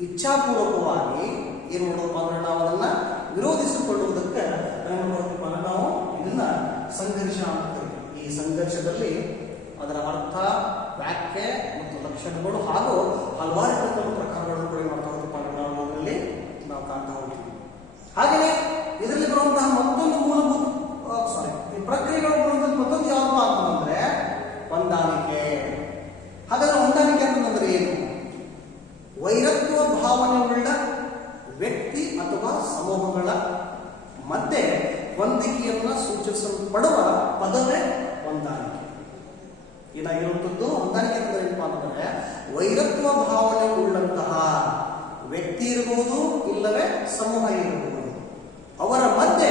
ಇಚ್ಛಾಪೂರ್ವಕವಾಗಿ ಏನ್ ಮಾಡೋದಪ್ಪ ಅಂದ್ರೆ ನಾವು ಅದನ್ನ ವಿರೋಧಿಸಿಕೊಳ್ಳುವುದಕ್ಕೆ ನಾವು ಇದನ್ನ ಸಂಘರ್ಷ ಅಂತ ಕರಿತೀವಿ. ಈ ಸಂಘರ್ಷದಲ್ಲಿ ಅದರ ಅರ್ಥ, ವ್ಯಾಖ್ಯೆ ಮತ್ತು ಲಕ್ಷಣಗಳು ಹಾಗೂ ಹಲವಾರು ಪ್ರಕಾರಗಳನ್ನು ಕೂಡ ಮಾಡ್ತಾ ಹೋಗ್ತೀವಿ ಅದರಲ್ಲಿ ನಾವು ಕಾಣ್ತಾ ಹೋಗ್ತೀವಿ. ಹಾಗೆಯೇ ಇದರಲ್ಲಿ ಬರುವಂತಹ ಮತ್ತೊಂದು ಮೂಲಭೂತ ಪ್ರಕ್ರಿಯೆಗಳು ಬರುವಂತಹ ಮತ್ತೊಂದು ಯಾವಪ್ಪ ಅಂತಂದ್ರೆ ಹೊಂದಾಣಿಕೆ. ಹಾಗಾದ್ರೆ ಹೊಂದಾಣಿಕೆ ಅಂತಂದ್ರೆ ಏನು? ವೈರತ್ವ ಭಾವನೆ ಉಳ್ಳ ವ್ಯಕ್ತಿ ಅಥವಾ ಸಮೂಹಗಳ ಮಧ್ಯೆ ಹೊಂದಿಕೆಯನ್ನ ಸೂಚಿಸಲ್ಪಡುವ ಪದವೇ ಹೊಂದಾಣಿಕೆ. ಏನಾಗಿರುವಂಥದ್ದು ಹೊಂದಾಣಿಕೆ ಅಂದ್ರೆ ಏನಪ್ಪಾ ಅಂತಂದ್ರೆ ವೈರತ್ವ ಭಾವನೆ ಉಳ್ಳಂತಹ ವ್ಯಕ್ತಿ ವ್ಯಕ್ತಿ ಇರಬಹುದು, ಇಲ್ಲವೇ ಸಮೂಹ ಇರಬಹುದು. ಅವರ ಮಧ್ಯೆ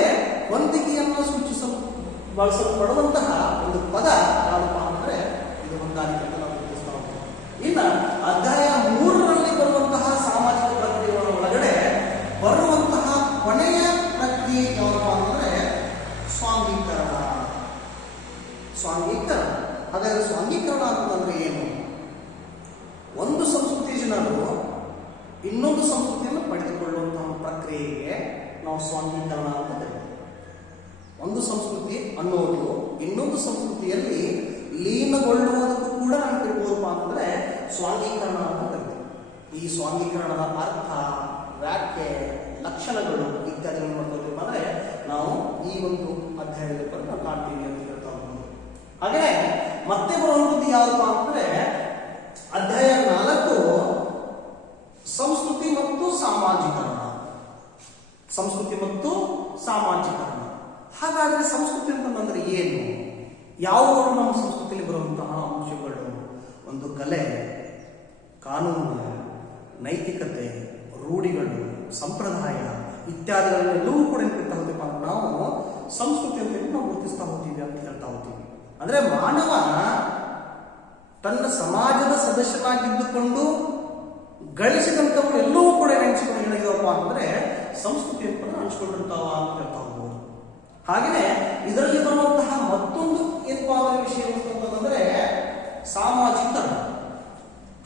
ಹೊಂದಿಕೆಯನ್ನು ಸೂಚಿಸಲು ಬಳಸಲ್ಪಡುವಂತಹ ಒಂದು ಪದ ಯಾವಪ್ಪ ಅಂದ್ರೆ ಇದು ಹೊಂದಾಣಿಕೆ ಅಂತ ನಾವು ಗುರುತಿಸ್ತಾ ಹೋಗ್ತೀವಿ. ಇನ್ನು ಅಧ್ಯಾಯ 3ರಲ್ಲಿ ಬರುವಂತಹ ಸಾಮಾಜಿಕ ಪ್ರಕ್ರಿಯೆಗಳ ಒಳಗಡೆ ಬರುವಂತಹ ಕೊನೆಯ ಪ್ರಕ್ರಿಯೆ ಯಾವಪ್ಪ ಅಂದ್ರೆ ಸ್ವಾಂಗೀಕರಣ. ಸ್ವಾಂಗೀಕರಣ. ಹಾಗಾದ್ರೆ ಸ್ವಾಂಗೀಕರಣ ಅಂತಂದ್ರೆ ಏನು? ಒಂದು ಸಂಸ್ಕೃತಿ ಜನರು ಇನ್ನೊಂದು ಸಂಸ್ಕೃತಿಯನ್ನು ಪಡೆದುಕೊಳ್ಳುವಂತಹ ಪ್ರಕ್ರಿಯೆಗೆ ನಾವು ಸ್ವಾಂಗೀಕರಣ ಅಂತ ಕರೀತೀವಿ. ಒಂದು ಸಂಸ್ಕೃತಿ ಅನ್ನೋದು ಇನ್ನೊಂದು ಸಂಸ್ಕೃತಿಯಲ್ಲಿ ಲೀನಗೊಳ್ಳುವುದಕ್ಕೂ ಕೂಡ ನಾವು ಕರಿಬೋದಪ್ಪ ಅಂತಂದ್ರೆ ಸ್ವಾಂಗೀಕರಣ ಅಂತ ಕರಿತೀವಿ. ಈ ಸ್ವಾಂಗೀಕರಣದ ಅರ್ಥ, ವ್ಯಾಖ್ಯೆ, ಲಕ್ಷಣಗಳು ಇತ್ಯಾದಿಗಳನ್ನು ನೋಡ್ಕೋತೀವಿ ಅಂದ್ರೆ ನಾವು ಈ ಒಂದು ಅಧ್ಯಾಯದಲ್ಲಿ ನಾವು ಕಾಣ್ತೀವಿ ಅಂತ ಹೇಳ್ತಾ ಹೋಗ್ಬೋದು. ಹಾಗೆ ಮತ್ತೆ ಬರುವಂಥದ್ದು ಯಾವಪ್ಪ ಅಂದ್ರೆ ಅಧ್ಯಾಯ 4 ಸಂಸ್ಕೃತಿ ಮತ್ತು ಸಾಮಾಜಿಕರಣ. ಸಂಸ್ಕೃತಿ ಮತ್ತು ಸಾಮಾಜಿಕರಣ. ಹಾಗಾದ್ರೆ ಸಂಸ್ಕೃತಿ ಅಂತಂದ್ರೆ ಏನು? ಯಾವುಗಳು ನಮ್ಮ ಸಂಸ್ಕೃತಿಯಲ್ಲಿ ಬರುವಂತಹ ಅಂಶಗಳು? ಒಂದು ಕಲೆ, ಕಾನೂನು, ನೈತಿಕತೆ, ರೂಢಿಗಳು, ಸಂಪ್ರದಾಯ ಇತ್ಯಾದಿಗಳೆಲ್ಲವೂ ಕೂಡ ಏನ್ತಾ ಹೋಗ್ತೀವಿ ನಾವು ಸಂಸ್ಕೃತಿ ಅಂತ ನಾವು ಗುರುತಿಸ್ತಾ ಹೋಗ್ತೀವಿ ಅಂತ ಹೇಳ್ತಾ ಹೋಗ್ತೀವಿ. ಅಂದ್ರೆ ಮಾನವ ತನ್ನ ಸಮಾಜದ ಸದಸ್ಯನಾಗಿದ್ದುಕೊಂಡು ಗಳಿಸಿದಂಥವು ಎಲ್ಲವೂ ಕೂಡ ನೆನೆಸಿಕೊಂಡು ಏನಾಗಿದವಪ್ಪ ಅಂದ್ರೆ ಸಂಸ್ಕೃತಿ ಅಂತ ಹಂಚ್ಕೊಂಡಿರ್ತಾವ ಅಂತ ಹೇಳ್ತಾ ಹೋಗ್ಬೋದು. ಹಾಗೆಯೇ ಇದರಲ್ಲಿ ಬರುವಂತಹ ಮತ್ತೊಂದು ಏನಪ್ಪಾ ವಿಷಯ ಅಂತಂದ್ರೆ ಸಾಮಾಜಿಕರಣ.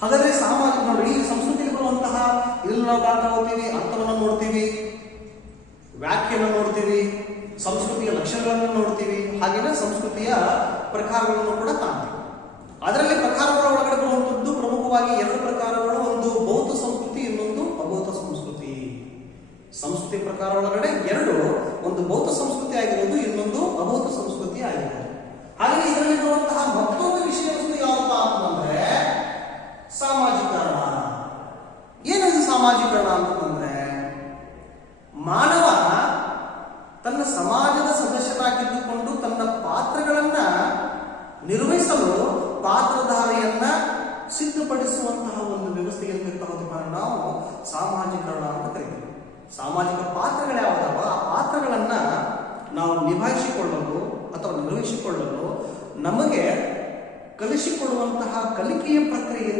ಹಾಗಾದ್ರೆ ಸಾಮಾಜಿಕ ನೋಡಿ, ಈ ಸಂಸ್ಕೃತಿಯಲ್ಲಿ ಬರುವಂತಹ ಇದನ್ನು ನಾವು ಕಾಣ್ತಾ ಹೋಗ್ತೀವಿ, ಅರ್ಥವನ್ನು ನೋಡ್ತೀವಿ, ವ್ಯಾಖ್ಯೆಯನ್ನು ನೋಡ್ತೀವಿ, ಸಂಸ್ಕೃತಿಯ ಲಕ್ಷಣಗಳನ್ನು ನೋಡ್ತೀವಿ, ಹಾಗೇನೆ ಸಂಸ್ಕೃತಿಯ ಪ್ರಕಾರಗಳನ್ನು ಕೂಡ ಕಾಣ್ತೀವಿ. ಅದರಲ್ಲಿ ಪ್ರಕಾರಗಳ ಒಳಗಡೆ ಬರುವಂತದ್ದು ಪ್ರಮುಖವಾಗಿ 2 ಪ್ರಕಾರಗಳು. ಒಂದು ಬೌದ್ಧ ಸಂಸ್ಕೃತಿ, ಇನ್ನೊಂದು ಅಬೌದ್ಧ ಸಂಸ್ಕೃತಿ. ಸಂಸ್ಕೃತಿ ಪ್ರಕಾರ ಒಳಗಡೆ 2, ಒಂದು ಬೌದ್ಧ ಸಂಸ್ಕೃತಿ ಆಗಿರೋದು, ಇನ್ನೊಂದು ಅಬೌದ್ಧ ಸಂಸ್ಕೃತಿ ಆಗಿರೋದು. ಹಾಗೆ ಇದರಲ್ಲಿ ಬರುವಂತಹ ಮತ್ತೊಂದು ವಿಷಯ ವಸ್ತು ಯಾವಪ್ಪ ಅಂತಂದ್ರೆ ಸಾಮಾಜಿಕರಣ. ಏನಿದು ಸಾಮಾಜಿಕರಣ ಅಂತಂದ್ರೆ ಮಾನವ ತನ್ನ ಸಮಾಜದ ಸದಸ್ಯರಾಗಿದ್ದುಕೊಂಡು ತನ್ನ ಪಾತ್ರಗಳನ್ನ ನಿರ್ವಹಿಸಲು ಪಾತ್ರಧಾರಿಯನ್ನ ಸಿದ್ಧಪಡಿಸುವಂತಹ ಒಂದು ವ್ಯವಸ್ಥೆಯನ್ನು ನಾವು ಸಾಮಾಜಿಕರಣ ಅಂತ ಕರೀತೀವಿ. ಸಾಮಾಜಿಕ ಪಾತ್ರಗಳು ಯಾವುದಾವ ಆ ಪಾತ್ರಗಳನ್ನ ನಾವು ನಿಭಾಯಿಸಿಕೊಳ್ಳಲು ಅಥವಾ ನಿರ್ವಹಿಸಿಕೊಳ್ಳಲು ನಮಗೆ ಕಲಿಸಿಕೊಡುವಂತಹ ಕಲಿಕೆಯ ಪ್ರಕ್ರಿಯೆ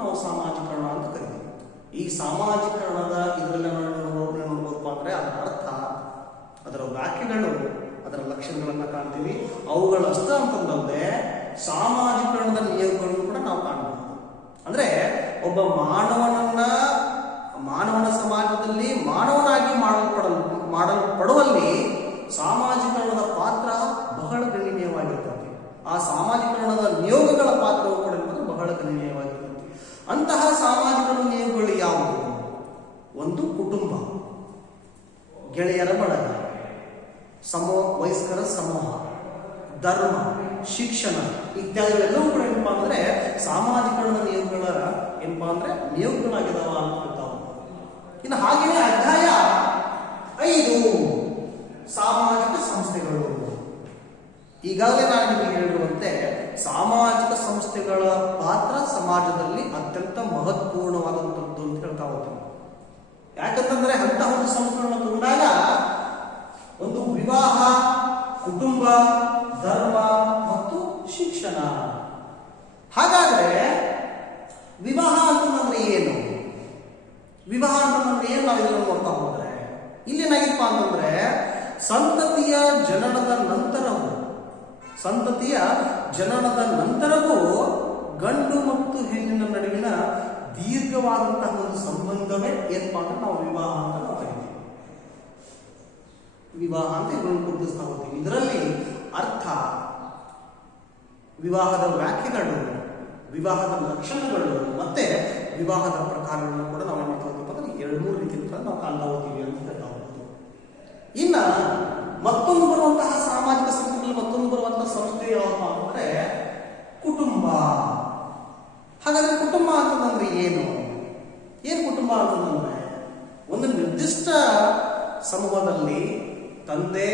ನಾವು ಸಾಮಾಜಿಕರಣ ಅಂತ ಕರಿತೀವಿ. ಈ ಸಾಮಾಜಿಕರಣದ ಇದರಲ್ಲಿ ನೋಡ್ಬೋದಪ್ಪ ಅಂದ್ರೆ ಅದರ ಅರ್ಥ, ಅದರ ವ್ಯಾಖ್ಯೆಗಳು, ಅದರ ಲಕ್ಷಣಗಳನ್ನ ಕಾಣ್ತೀವಿ. ಅವುಗಳಷ್ಟ ಅಂತಂದ್ರೆ ಸಾಮಾಜಿಕರಣದ ನಿಯಮಗಳನ್ನು ಕೂಡ ನಾವು ಕಾಣಬಹುದು. ಅಂದ್ರೆ ಒಬ್ಬ ಮಾನವನ ಸಮಾಜದಲ್ಲಿ ಮಾನವನಾಗಿ ಮಾಡಲ್ಪಡುವಲ್ಲಿ ಸಾಮಾಜಿಕರಣದ ಪಾತ್ರ ಬಹಳ ಗಣನೀಯವಾಗಿರ್ತದೆ. ಆ ಸಾಮಾಜಿಕರಣದ ನಿಯೋಗಗಳ ಪಾತ್ರವು ಕೂಡ ಬಹಳ ಗಣನೀಯವಾಗಿರ್ತದೆ. ಅಂತಹ ಸಾಮಾಜಿಕ ನಿಯೋಗಗಳು ಯಾವುವು? ಒಂದು ಕುಟುಂಬ, ಗೆಳೆಯರ ಬಳಗ, ವಯಸ್ಕರ ಸಮೂಹ, ಧರ್ಮ, ಶಿಕ್ಷಣ ಇತ್ಯಾದಿಗಳೆಲ್ಲವೂ ಕೂಡ ಏನಪ್ಪಾ ಅಂದ್ರೆ ಸಾಮಾಜಿಕರಣದ ನಿಯೋಗಗಳ ಏನಪ್ಪಾ ಅಂದ್ರೆ ನಿಯೋಗಗಳಾಗಿದಾವ ಅಂತ. ಇನ್ನು ಹಾಗೆಯೇ ಅಧ್ಯಾಯ 5 ಸಾಮಾಜಿಕ ಸಂಸ್ಥೆಗಳು. ಈಗಾಗಲೇ ನಾನು ನಿಮಗೆ ಹೇಳಿರುವಂತೆ ಸಾಮಾಜಿಕ ಸಂಸ್ಥೆಗಳ ಪಾತ್ರ ಸಮಾಜದಲ್ಲಿ ಅತ್ಯಂತ ಮಹತ್ವಪೂರ್ಣವಾದಂಥದ್ದು ಅಂತ ಹೇಳ್ತಾ ಹೋಗ್ತೀವಿ. ಯಾಕಂತಂದ್ರೆ ಅಂತಹ ಒಂದು ಸಂಸ್ಥೆಗಳನ್ನು ತಗೊಂಡಾಗ ಒಂದು ವಿವಾಹ, ಕುಟುಂಬ, ಧರ್ಮ ಮತ್ತು ಶಿಕ್ಷಣ. ಹಾಗಾದ್ರೆ ವಿವಾಹ ಅಂತಂದ್ರೆ ಏನು? ವಿವಾಹ ಅಂತಂದ್ರೆ ಏನು? ನಾವು ಇದನ್ನು ನೋಡ್ತಾ ಹೋದ್ರೆ ಇಲ್ಲೇನಾಗಿಪ್ಪ ಅಂತಂದ್ರೆ ಸಂತತಿಯ ಜನನದ ನಂತರವೂ ಗಂಡು ಮತ್ತು ಹೆಣ್ಣಿನ ನಡುವಿನ ದೀರ್ಘವಾದಂತಹ ಒಂದು ಸಂಬಂಧವೇ ಏನಪ್ಪಾ ಅಂದ್ರೆ ನಾವು ವಿವಾಹ ಅಂತ ನಾವು ಕರಿತೀವಿ. ವಿವಾಹ ಅಂತ ಇದನ್ನು ಗುರುತಿಸ್ತಾ ಹೋಗ್ತೀವಿ. ಇದರಲ್ಲಿ ಅರ್ಥ, ವಿವಾಹದ ವ್ಯಾಖ್ಯೆಗಳು, ವಿವಾಹದ ಲಕ್ಷಣಗಳು ಮತ್ತೆ ವಿವಾಹದ ಪ್ರಕಾರಗಳನ್ನು ಕೂಡ ನಾವು ಏನು ಮಾಡ್ತಾ ಹೋಗ್ತೀವಿ ಅಂದ್ರೆ 2-3 ರೀತಿಯಿಂದ ನಾವು ಕಾಣ್ತಾ ಹೋಗ್ತೀವಿ ಅಂತ ಹೇಳ್ತಾ ಹೋಗ್ತೀವಿ. ಇನ್ನ ಮತ್ತೊಂದು ಬರುವಂತಹ ಸಾಮಾಜಿಕ ಸಂಸ್ಥೆಗಳಲ್ಲಿ ಮತ್ತೊಂದು ಬರುವಂತಹ ಸಂಸ್ಥೆ ಯಾವಪ್ಪ ಅಂದ್ರೆ ಕುಟುಂಬ. ಹಾಗಾದ್ರೆ ಕುಟುಂಬ ಅಂತಂದ್ರೆ ಏನು? ಕುಟುಂಬ ಅಂತಂದ್ರೆ ಒಂದು ನಿರ್ದಿಷ್ಟ ಸಮೂಹದಲ್ಲಿ ತಂದೆ,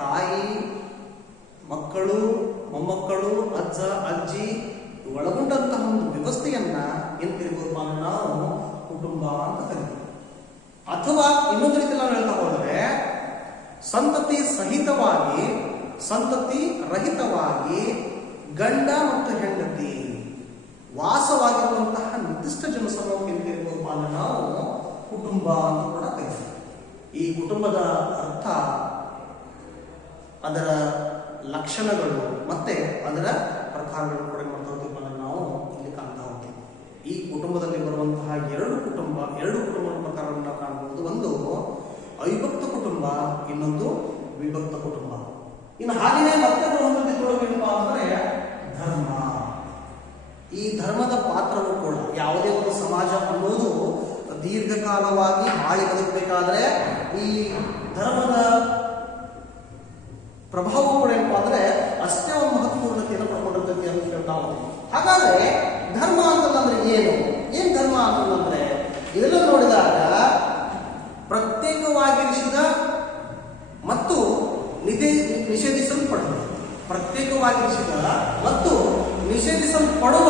ತಾಯಿ, ಮಕ್ಕಳು, ಮೊಮ್ಮಕ್ಕಳು, ಅಜ್ಜ, ಅಜ್ಜಿ ಒಳಗೊಂಡಂತಹ ಒಂದು ವ್ಯವಸ್ಥೆಯನ್ನ ಏನ್ ಕರಿಬಹುದು ನಾವು ಕುಟುಂಬ ಅಂತ ಕರಿತೀವಿ. ಅಥವಾ ಇನ್ನೊಂದು ರೀತಿ ನಾವು ಹೇಳ್ತಾ ಹೋದರೆ ಸಂತತಿ ಸಹಿತವಾಗಿ, ಸಂತತಿ ರಹಿತವಾಗಿ ಗಂಡ ಮತ್ತು ಹೆಂಡತಿ ವಾಸವಾಗಿರುವಂತಹ ನಿರ್ದಿಷ್ಟ ಜನಸಮೂಹಕ್ಕೆ ಇರುವುದಪ್ಪ ಅಂದ್ರೆ ನಾವು ಕುಟುಂಬ ಅಂತ ಕೂಡ ಕರೀತೀವಿ. ಈ ಕುಟುಂಬದ ಅರ್ಥ, ಅದರ ಲಕ್ಷಣಗಳು ಮತ್ತೆ ಅದರ ಪ್ರಕಾರಗಳು ಕೂಡ ಮಾಡ್ತಾ ಹೋಗ್ತೀವಿ ನಾವು ಇಲ್ಲಿ ಕಾಣ್ತಾ ಹೋಗ್ತೀವಿ. ಈ ಕುಟುಂಬದಲ್ಲಿ ಬರುವಂತಹ ಎರಡು ಕುಟುಂಬದ ಪ್ರಕಾರವನ್ನು ನಾವು ಕಾಣಬಹುದು. ಒಂದು ಅವಿಭಕ್ತ ಕುಟುಂಬ, ಇನ್ನೊಂದು ವಿಭಕ್ತ ಕುಟುಂಬ. ಇನ್ನು ಹಾಗೆಯೇ ಮತ್ತೆ ಬರುವಂತದ್ದು ಅಂದ್ರೆ ಧರ್ಮ. ಈ ಧರ್ಮದ ಪಾತ್ರವು ಕೂಡ ಯಾವುದೇ ಒಂದು ಸಮಾಜ ಅನ್ನೋದು ದೀರ್ಘಕಾಲವಾಗಿ ಬಾಳಿ ಬದುಕಬೇಕಾದ್ರೆ ಈ ಧರ್ಮದ ಪ್ರಭಾವ ಕೂಡ ಏನಪ್ಪಾ ಅಂದ್ರೆ ಅಷ್ಟೇ ಒಂದು ಮಹತ್ವಪೂರ್ಣತೆಯನ್ನು ಪಡ್ಕೊಂಡಿರ್ತೈತಿ ಅಂತ ಹೇಳ್ತಾ ಹೋಗ್ತೀವಿ. ಹಾಗಾದ್ರೆ ಧರ್ಮ ಅಂತಂದ್ರೆ ಏನ್ ಧರ್ಮ ಅಂತಂದ್ರೆ ಇದನ್ನು ನೋಡಿದಾಗ ಪ್ರತ್ಯೇಕವಾಗಿರಿಸಿದ ಮತ್ತು ನಿಷೇಧಿಸಲ್ಪಡುವ, ಪ್ರತ್ಯೇಕವಾಗಿರಿಸಿದ ಮತ್ತು ನಿಷೇಧಿಸಲ್ಪಡುವ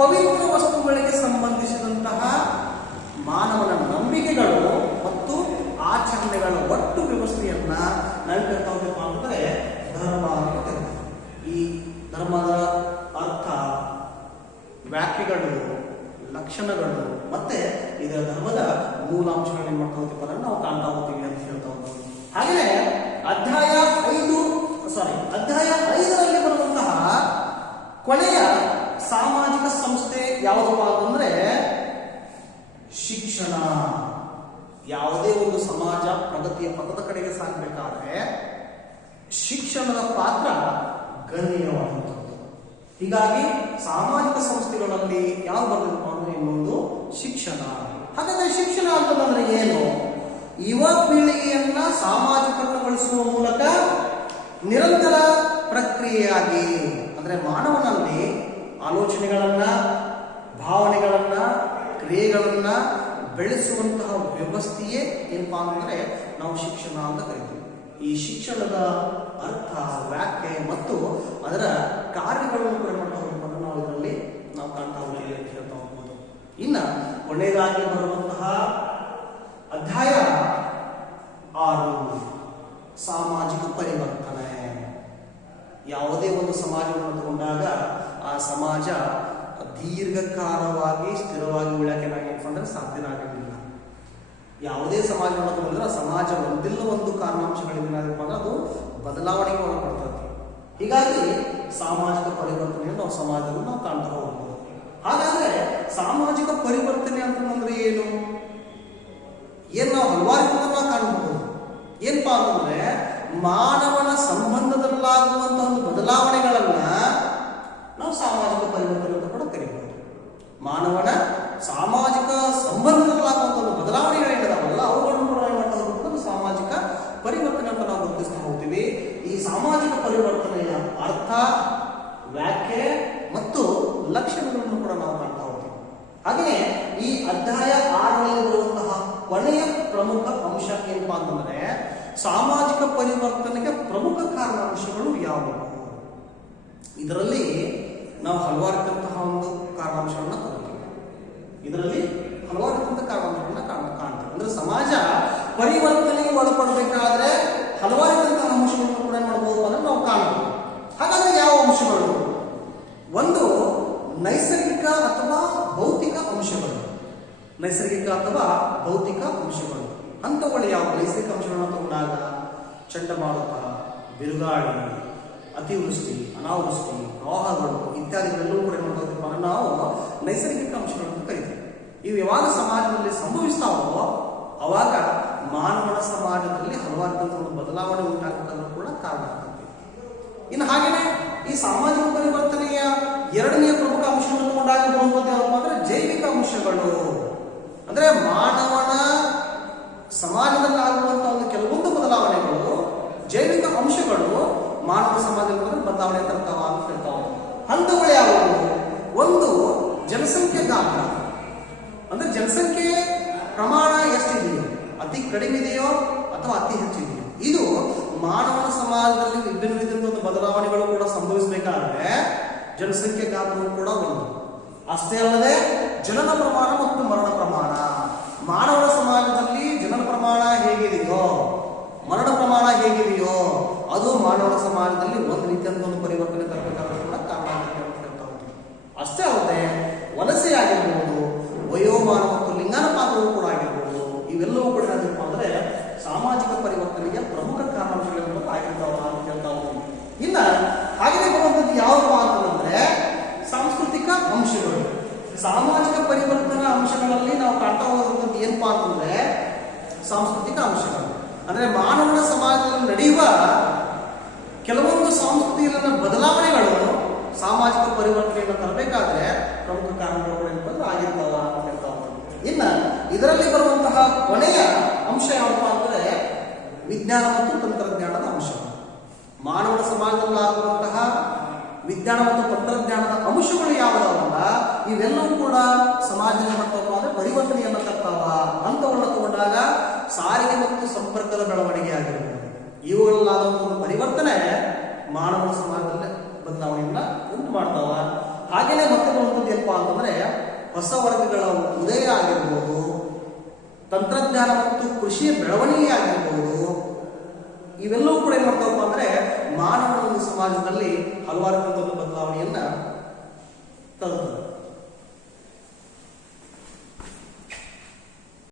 ಪವಿತ್ರ ವಸ್ತುಗಳಿಗೆ ಸಂಬಂಧಿಸಿದಂತಹ ಮಾನವನ ನಂಬಿಕೆಗಳು ಮತ್ತು ಆಚರಣೆಗಳ ಒಟ್ಟು ವ್ಯವಸ್ಥೆಯನ್ನ ನಾವು ಹೇಳ್ತಾ ಹೋಗ್ಬೇಕು ಅಂದ್ರೆ ಧರ್ಮ ಅಂತ ಕರೀತೀವಿ. ಈ ಧರ್ಮದ ಅರ್ಥ, ವ್ಯಾಖ್ಯೆಗಳು, ಲಕ್ಷಣಗಳು ಮತ್ತೆ ಇದರ ಧರ್ಮದ ಮೂಲಾಂಶಗಳನ್ನ ಏನ್ ಮಾಡ್ತಾ ಹೋಗ್ತೀವಿ ಅಂದ್ರೆ ನಾವು ಕಾಣ್ತಾ ಹೋಗ್ತೀವಿ ಅಂತ ಹೇಳ್ತಾ ಹೋಗ್ತೀವಿ. ಹಾಗೆಯೇ ಅಧ್ಯಾಯ 5ರಲ್ಲಿ ಬರುವಂತಹ ಕೊನೆಯ ಸಾಮಾಜಿಕ ಸಂಸ್ಥೆ ಯಾವುದಪ್ಪ ಅಂತಂದ್ರೆ ಶಿಕ್ಷಣ. ಯಾವುದೇ ಒಂದು ಸಮಾಜ ಪ್ರಗತಿಯ ಪಥದ ಕಡೆಗೆ ಸಾಗಬೇಕಾದ್ರೆ ಶಿಕ್ಷಣದ ಪಾತ್ರ ಗಣನೀಯವಾದಂಥದ್ದು. ಹೀಗಾಗಿ ಸಾಮಾಜಿಕ ಸಂಸ್ಥೆಗಳಲ್ಲಿ ಯಾವ ಬರಬೇಕು ಅಂದ್ರೆ ಇನ್ನೊಂದು ಶಿಕ್ಷಣ. ಹಾಗಾದ್ರೆ ಶಿಕ್ಷಣ ಅಂತಂದ್ರೆ ಏನು? ಯುವ ಪೀಳಿಗೆಯನ್ನ ಸಾಮಾಜಿಕರಣಗೊಳಿಸುವ ಮೂಲಕ ನಿರಂತರ ಪ್ರಕ್ರಿಯೆಯಾಗಿ, ಅಂದ್ರೆ ಮಾನವನಲ್ಲಿ ಆಲೋಚನೆಗಳನ್ನ, ಭಾವನೆಗಳನ್ನ, ಕ್ರಿಯೆಗಳನ್ನ ಬೆಳೆಸುವಂತಹ ವ್ಯವಸ್ಥೆಯೇ ಏನಪ್ಪಾ ಅಂತಂದ್ರೆ ನಾವು ಶಿಕ್ಷಣ ಅಂತ ಕರಿತೀವಿ. ಈ ಶಿಕ್ಷಣದ ಅರ್ಥ, ವ್ಯಾಖ್ಯೆ ಮತ್ತು ಅದರ ಕಾರ್ಯಗಳನ್ನು ಕೂಡ ಮಾಡ್ತಾ ಹೋಗ್ಬೋದು ನಾವು ಇದರಲ್ಲಿ ನಾವು ಕಾಣ್ತಾ ಹೋಗ್ತೀವಿ ಅಂತ ಹೇಳ್ತಾ ಹೋಗ್ಬೋದು. ಇನ್ನ ಕೊನೆಯದಾಗಿ ಬರುವಂತಹ ಅಧ್ಯಾಯ 6 ಸಾಮಾಜಿಕ ಪರಿವರ್ತನೆ. ಯಾವುದೇ ಒಂದು ಸಮಾಜವನ್ನು ತಗೊಂಡಾಗ ಆ ಸಮಾಜ ದೀರ್ಘಕಾಲವಾಗಿ ಸ್ಥಿರವಾಗಿ ಉಳಿಯಕ್ಕೆ ಅಂದ್ರೆ ಸಾಧ್ಯನ ಆಗಲಿಲ್ಲ. ಯಾವುದೇ ಸಮಾಜವನ್ನು ತಗೊಂಡ್ರೆ ಆ ಸಮಾಜ ಒಂದಿಲ್ಲ ಒಂದು ಕಾರಣಾಂಶಗಳಿಂದ ಅದು ಬದಲಾವಣೆಗೆ ಒಳಪಡ್ತದೆ. ಹೀಗಾಗಿ ಸಾಮಾಜಿಕ ಪರಿವರ್ತನೆಯನ್ನು ನಾವು ಸಮಾಜದಲ್ಲಿ ನಾವು ಕಾಣ್ತಾ ಹೋಗ್ಬೋದು. ಹಾಗಾದ್ರೆ ಸಾಮಾಜಿಕ ಪರಿವರ್ತನೆ ಅಂತಂದ್ರೆ ಏನು ನಾವು ಹಲವಾರು ನಾವು ಕಾಣಬಹುದು. ಏನಪ್ಪಾ ಅಂತಂದ್ರೆ ಮಾನವನ ಸಂಬಂಧದಲ್ಲಾಗುವಂತಹ ಒಂದು ಬದಲಾವಣೆಗಳನ್ನ ನಾವು ಸಾಮಾಜಿಕ ಪರಿವರ್ತನೆ ಅಂತ ಕೂಡ ಕರೀಬಹುದು. ಮಾನವನ ಸಾಮಾಜಿಕ ಸಂಬಂಧದಲ್ಲಾಗುವಂತಹ ಒಂದು ಬದಲಾವಣೆಗಳೇನಿದಾವಲ್ಲ ಅವುಗಳನ್ನು ಕೂಡ ನಾವು ಸಾಮಾಜಿಕ ಪರಿವರ್ತನೆ ಅಂತ ನಾವು ಗುರುತಿಸ್ತಾ ಹೋಗ್ತೀವಿ. ಈ ಸಾಮಾಜಿಕ ಪರಿವರ್ತನೆಯ ಅರ್ಥ, ವ್ಯಾಖ್ಯೆ ಮತ್ತು ಲಕ್ಷಣಗಳನ್ನು ಕೂಡ ನಾವು ಕಾಣ್ತಾ ಹೋಗ್ತೀವಿ. ಹಾಗೆಯೇ ಈ ಅಧ್ಯಾಯ 6ರಲ್ಲಿ ಬರುವಂತಹ ಕೊನೆಯ ಪ್ರಮುಖ ಅಂಶ ಏನಪ್ಪಾ ಅಂತಂದ್ರೆ ಸಾಮಾಜಿಕ ಪರಿವರ್ತನೆಗೆ ಪ್ರಮುಖ ಕಾರಣಾಂಶಗಳು ಯಾವುವು. ಇದರಲ್ಲಿ ನಾವು ಹಲವಾರು ಒಂದು ಕಾರಣಾಂಶಗಳನ್ನ ತಗೋತೀವಿ. ಇದರಲ್ಲಿ ಹಲವಾರು ಕಾರಣಾಂಶಗಳನ್ನ ಕಾಣ್ತೀವಿ. ಅಂದ್ರೆ ಸಮಾಜ ಪರಿವರ್ತನೆಗೆ ಒಳಪಡಬೇಕಾದ್ರೆ ಹಲವಾರು ಅಂಶಗಳನ್ನು ಕೂಡ ಮಾಡಬಹುದು ಅಂದ್ರೆ ನಾವು ಕಾಣಬಹುದು. ಹಾಗಾದ್ರೆ ಯಾವ ಅಂಶಗಳು? ಒಂದು ನೈಸರ್ಗಿಕ ಅಥವಾ ಭೌತಿಕ ಅಂಶಗಳು. ನೈಸರ್ಗಿಕ ಅಥವಾ ಭೌತಿಕ ಅಂಶಗಳು ಅಂತವುಗಳು ಯಾವ? ನೈಸರ್ಗಿಕ ಅಂಶಗಳನ್ನು ತಗೊಂಡಾಗ ಚಂಡಮಾರುತ, ಬಿರುಗಾಳಿ, ಅತಿವೃಷ್ಟಿ, ಅನಾವೃಷ್ಟಿ, ಪ್ರವಾಹಗಳು ಇತ್ಯಾದಿಗಳೆಲ್ಲವೂ ಕೂಡ ನೋಡೋದಪ್ಪ ನಾವು ನೈಸರ್ಗಿಕ ಅಂಶಗಳನ್ನು ಕರೀತೀವಿ. ಇವು ಯಾವಾಗ ಸಮಾಜದಲ್ಲಿ ಸಂಭವಿಸ್ತಾವೋ ಅವಾಗ ಮಾನವನ ಸಮಾಜದಲ್ಲಿ ಹಲವಾರು ಬದಲಾವಣೆ ಉಂಟಾಗುವುದನ್ನು ಕೂಡ ಕಾರಣ ಆಗ್ತದೆ. ಇನ್ನು ಹಾಗೆಯೇ ಈ ಸಾಮಾಜಿಕ ಪರಿವರ್ತನೆಯ ಎರಡನೆಯ ಪ್ರಮುಖ ಅಂಶವನ್ನು ತಗೊಂಡಾಗ ಬರುವುದು ಯಾವಪ್ಪ ಅಂದ್ರೆ ಜೈವಿಕ ಅಂಶಗಳು. ಅಂದ್ರೆ ಮಾನವನ ಸಮಾಜದಲ್ಲಿ ಆಗುವಂತಹ ಒಂದು ಕೆಲವೊಂದು ಬದಲಾವಣೆಗಳು, ಜೈವಿಕ ಅಂಶಗಳು ಮಾನವ ಸಮಾಜದಲ್ಲಿ ಬದಲಾವಣೆ ತರ್ತಾವ ಅಂತ ಹೇಳ್ತಾವ. ಹಂತಗಳು ಯಾವುವು? ಒಂದು ಜನಸಂಖ್ಯೆ ಗಾತ್ರ. ಅಂದ್ರೆ ಜನಸಂಖ್ಯೆ ಪ್ರಮಾಣ ಎಷ್ಟಿದೆಯೋ, ಅತಿ ಕಡಿಮೆ ಇದೆಯೋ ಅಥವಾ ಅತಿ ಹೆಚ್ಚಿದೆಯೋ, ಇದು ಮಾನವನ ಸಮಾಜದಲ್ಲಿ ವಿಭಿನ್ನ ಬದಲಾವಣೆಗಳು ಕೂಡ ಸಂಭವಿಸಬೇಕಾದ್ರೆ ಜನಸಂಖ್ಯೆ ಗಾತ್ರವು ಕೂಡ ಒಂದು. ಅಷ್ಟೇ ಅಲ್ಲದೆ ಜನನ ಪ್ರಮಾಣ ಮತ್ತು ಮರಣ ಪ್ರಮಾಣ. ಮಾನವನ ಸಮಾಜದಲ್ಲಿ ಹೇಗಿದೆಯೋ, ಮರಣ ಪ್ರಮಾಣ ಹೇಗಿದೆಯೋ ಅದು ಮಾನವ ಸಮಾಜದಲ್ಲಿ ಒಂದು ರೀತಿಯಾದ ಒಂದು ಪರಿವರ್ತನೆ ತರಬೇಕಾದ್ರೂ ಕೂಡ ಕಾರಣ ಆಗುತ್ತೆ ಅಂತ ಹೇಳ್ತಾ ಹೋಗ್ತೀವಿ. ಅಷ್ಟೇ ಅಲ್ಲದೆ ವಲಸೆ ಆಗಿರ್ಬೋದು, ವಯೋಮಾನ ಮತ್ತು ಲಿಂಗಾನುಪಾತವೂ ಕೂಡ ಆಗಿರ್ಬೋದು, ಇವೆಲ್ಲವೂ ಕೂಡ ಏನಾಗಿಪ್ಪ ಅಂದ್ರೆ ಸಾಮಾಜಿಕ ಪರಿವರ್ತನೆಗೆ ಪ್ರಮುಖ ಕಾರಣಗಳು ಆಗಿರ್ತಾವ ಅಂತ ಹೇಳ್ತಾ ಹೋಗ್ತೀವಿ. ಇನ್ನ ಹಾಗೆಯೇ ಬರುವಂಥದ್ದು ಯಾವಪ್ಪ ಅಂತಂದ್ರೆ ಸಾಂಸ್ಕೃತಿಕ ಅಂಶಗಳು. ಸಾಮಾಜಿಕ ಪರಿವರ್ತನಾ ಅಂಶಗಳಲ್ಲಿ ನಾವು ಕಾಣ್ತಾ ಹೋಗುವಂಥದ್ದು ಏನಪ್ಪಾ ಅಂತಂದ್ರೆ ಸಾಂಸ್ಕೃತಿಕ ಅಂಶಗಳು. ಅಂದ್ರೆ ಮಾನವನ ಸಮಾಜದಲ್ಲಿ ನಡೆಯುವ ಕೆಲವೊಂದು ಸಾಂಸ್ಕೃತಿಕ ಬದಲಾವಣೆಗಳು ಸಾಮಾಜಿಕ ಪರಿವರ್ತನೆಯನ್ನು ತರಬೇಕಾದ್ರೆ ಪ್ರಮುಖ ಕಾರಣಗಳು ಆಗಿರ್ತಾವ ಅಂತ ಹೇಳ್ತಾ ಹೋಗ್ತೀವಿ. ಇನ್ನ ಇದರಲ್ಲಿ ಬರುವಂತಹ ಕೊನೆಯ ಅಂಶ ಯಾವಪ್ಪ ಅಂದ್ರೆ ವಿಜ್ಞಾನ ಮತ್ತು ತಂತ್ರಜ್ಞಾನದ ಅಂಶ. ಮಾನವನ ಸಮಾಜದಲ್ಲಿ ಆಗುವಂತಹ ವಿಜ್ಞಾನ ಮತ್ತು ತಂತ್ರಜ್ಞಾನದ ಅಂಶಗಳು ಯಾವುದಲ್ಲ ಇವೆಲ್ಲವೂ ಕೂಡ ಸಮಾಜದ ಮಟ್ಟವಾದ ಪರಿವರ್ತನೆಯನ್ನು ತರ್ತಾವ ಅಂತವನ್ನು ತಗೊಂಡಾಗ ಸಾರಿಗೆ ಮತ್ತು ಸಂಪರ್ಕದ ಬೆಳವಣಿಗೆ ಆಗಿರ್ಬೋದು, ಇವುಗಳಲ್ಲಾದಂತಹ ಪರಿವರ್ತನೆ ಮಾನವ ಸಮಾಜದಲ್ಲಿ ಬದಲಾವಣೆಯನ್ನ ಉಂಟು ಮಾಡ್ತಾವ. ಹಾಗೇನೆ ಮತ್ತೆ ಬರುವಂಥದ್ದು ಏನಪ್ಪಾ ಅಂತಂದ್ರೆ ಹೊಸ ವರ್ಗಗಳ ಉದಯ ಆಗಿರ್ಬೋದು, ತಂತ್ರಜ್ಞಾನ ಮತ್ತು ಕೃಷಿಯ ಬೆಳವಣಿಗೆ ಆಗಿರ್ಬೋದು, ಇವೆಲ್ಲವೂ ಕೂಡ ಏನ್ ಮಾಡ್ತಾವಪ್ಪ ಅಂದ್ರೆ ಮಾನವನ ಒಂದು ಸಮಾಜದಲ್ಲಿ ಹಲವಾರು ಬದಲಾವಣೆಯನ್ನ ತರುತ್ತದೆ.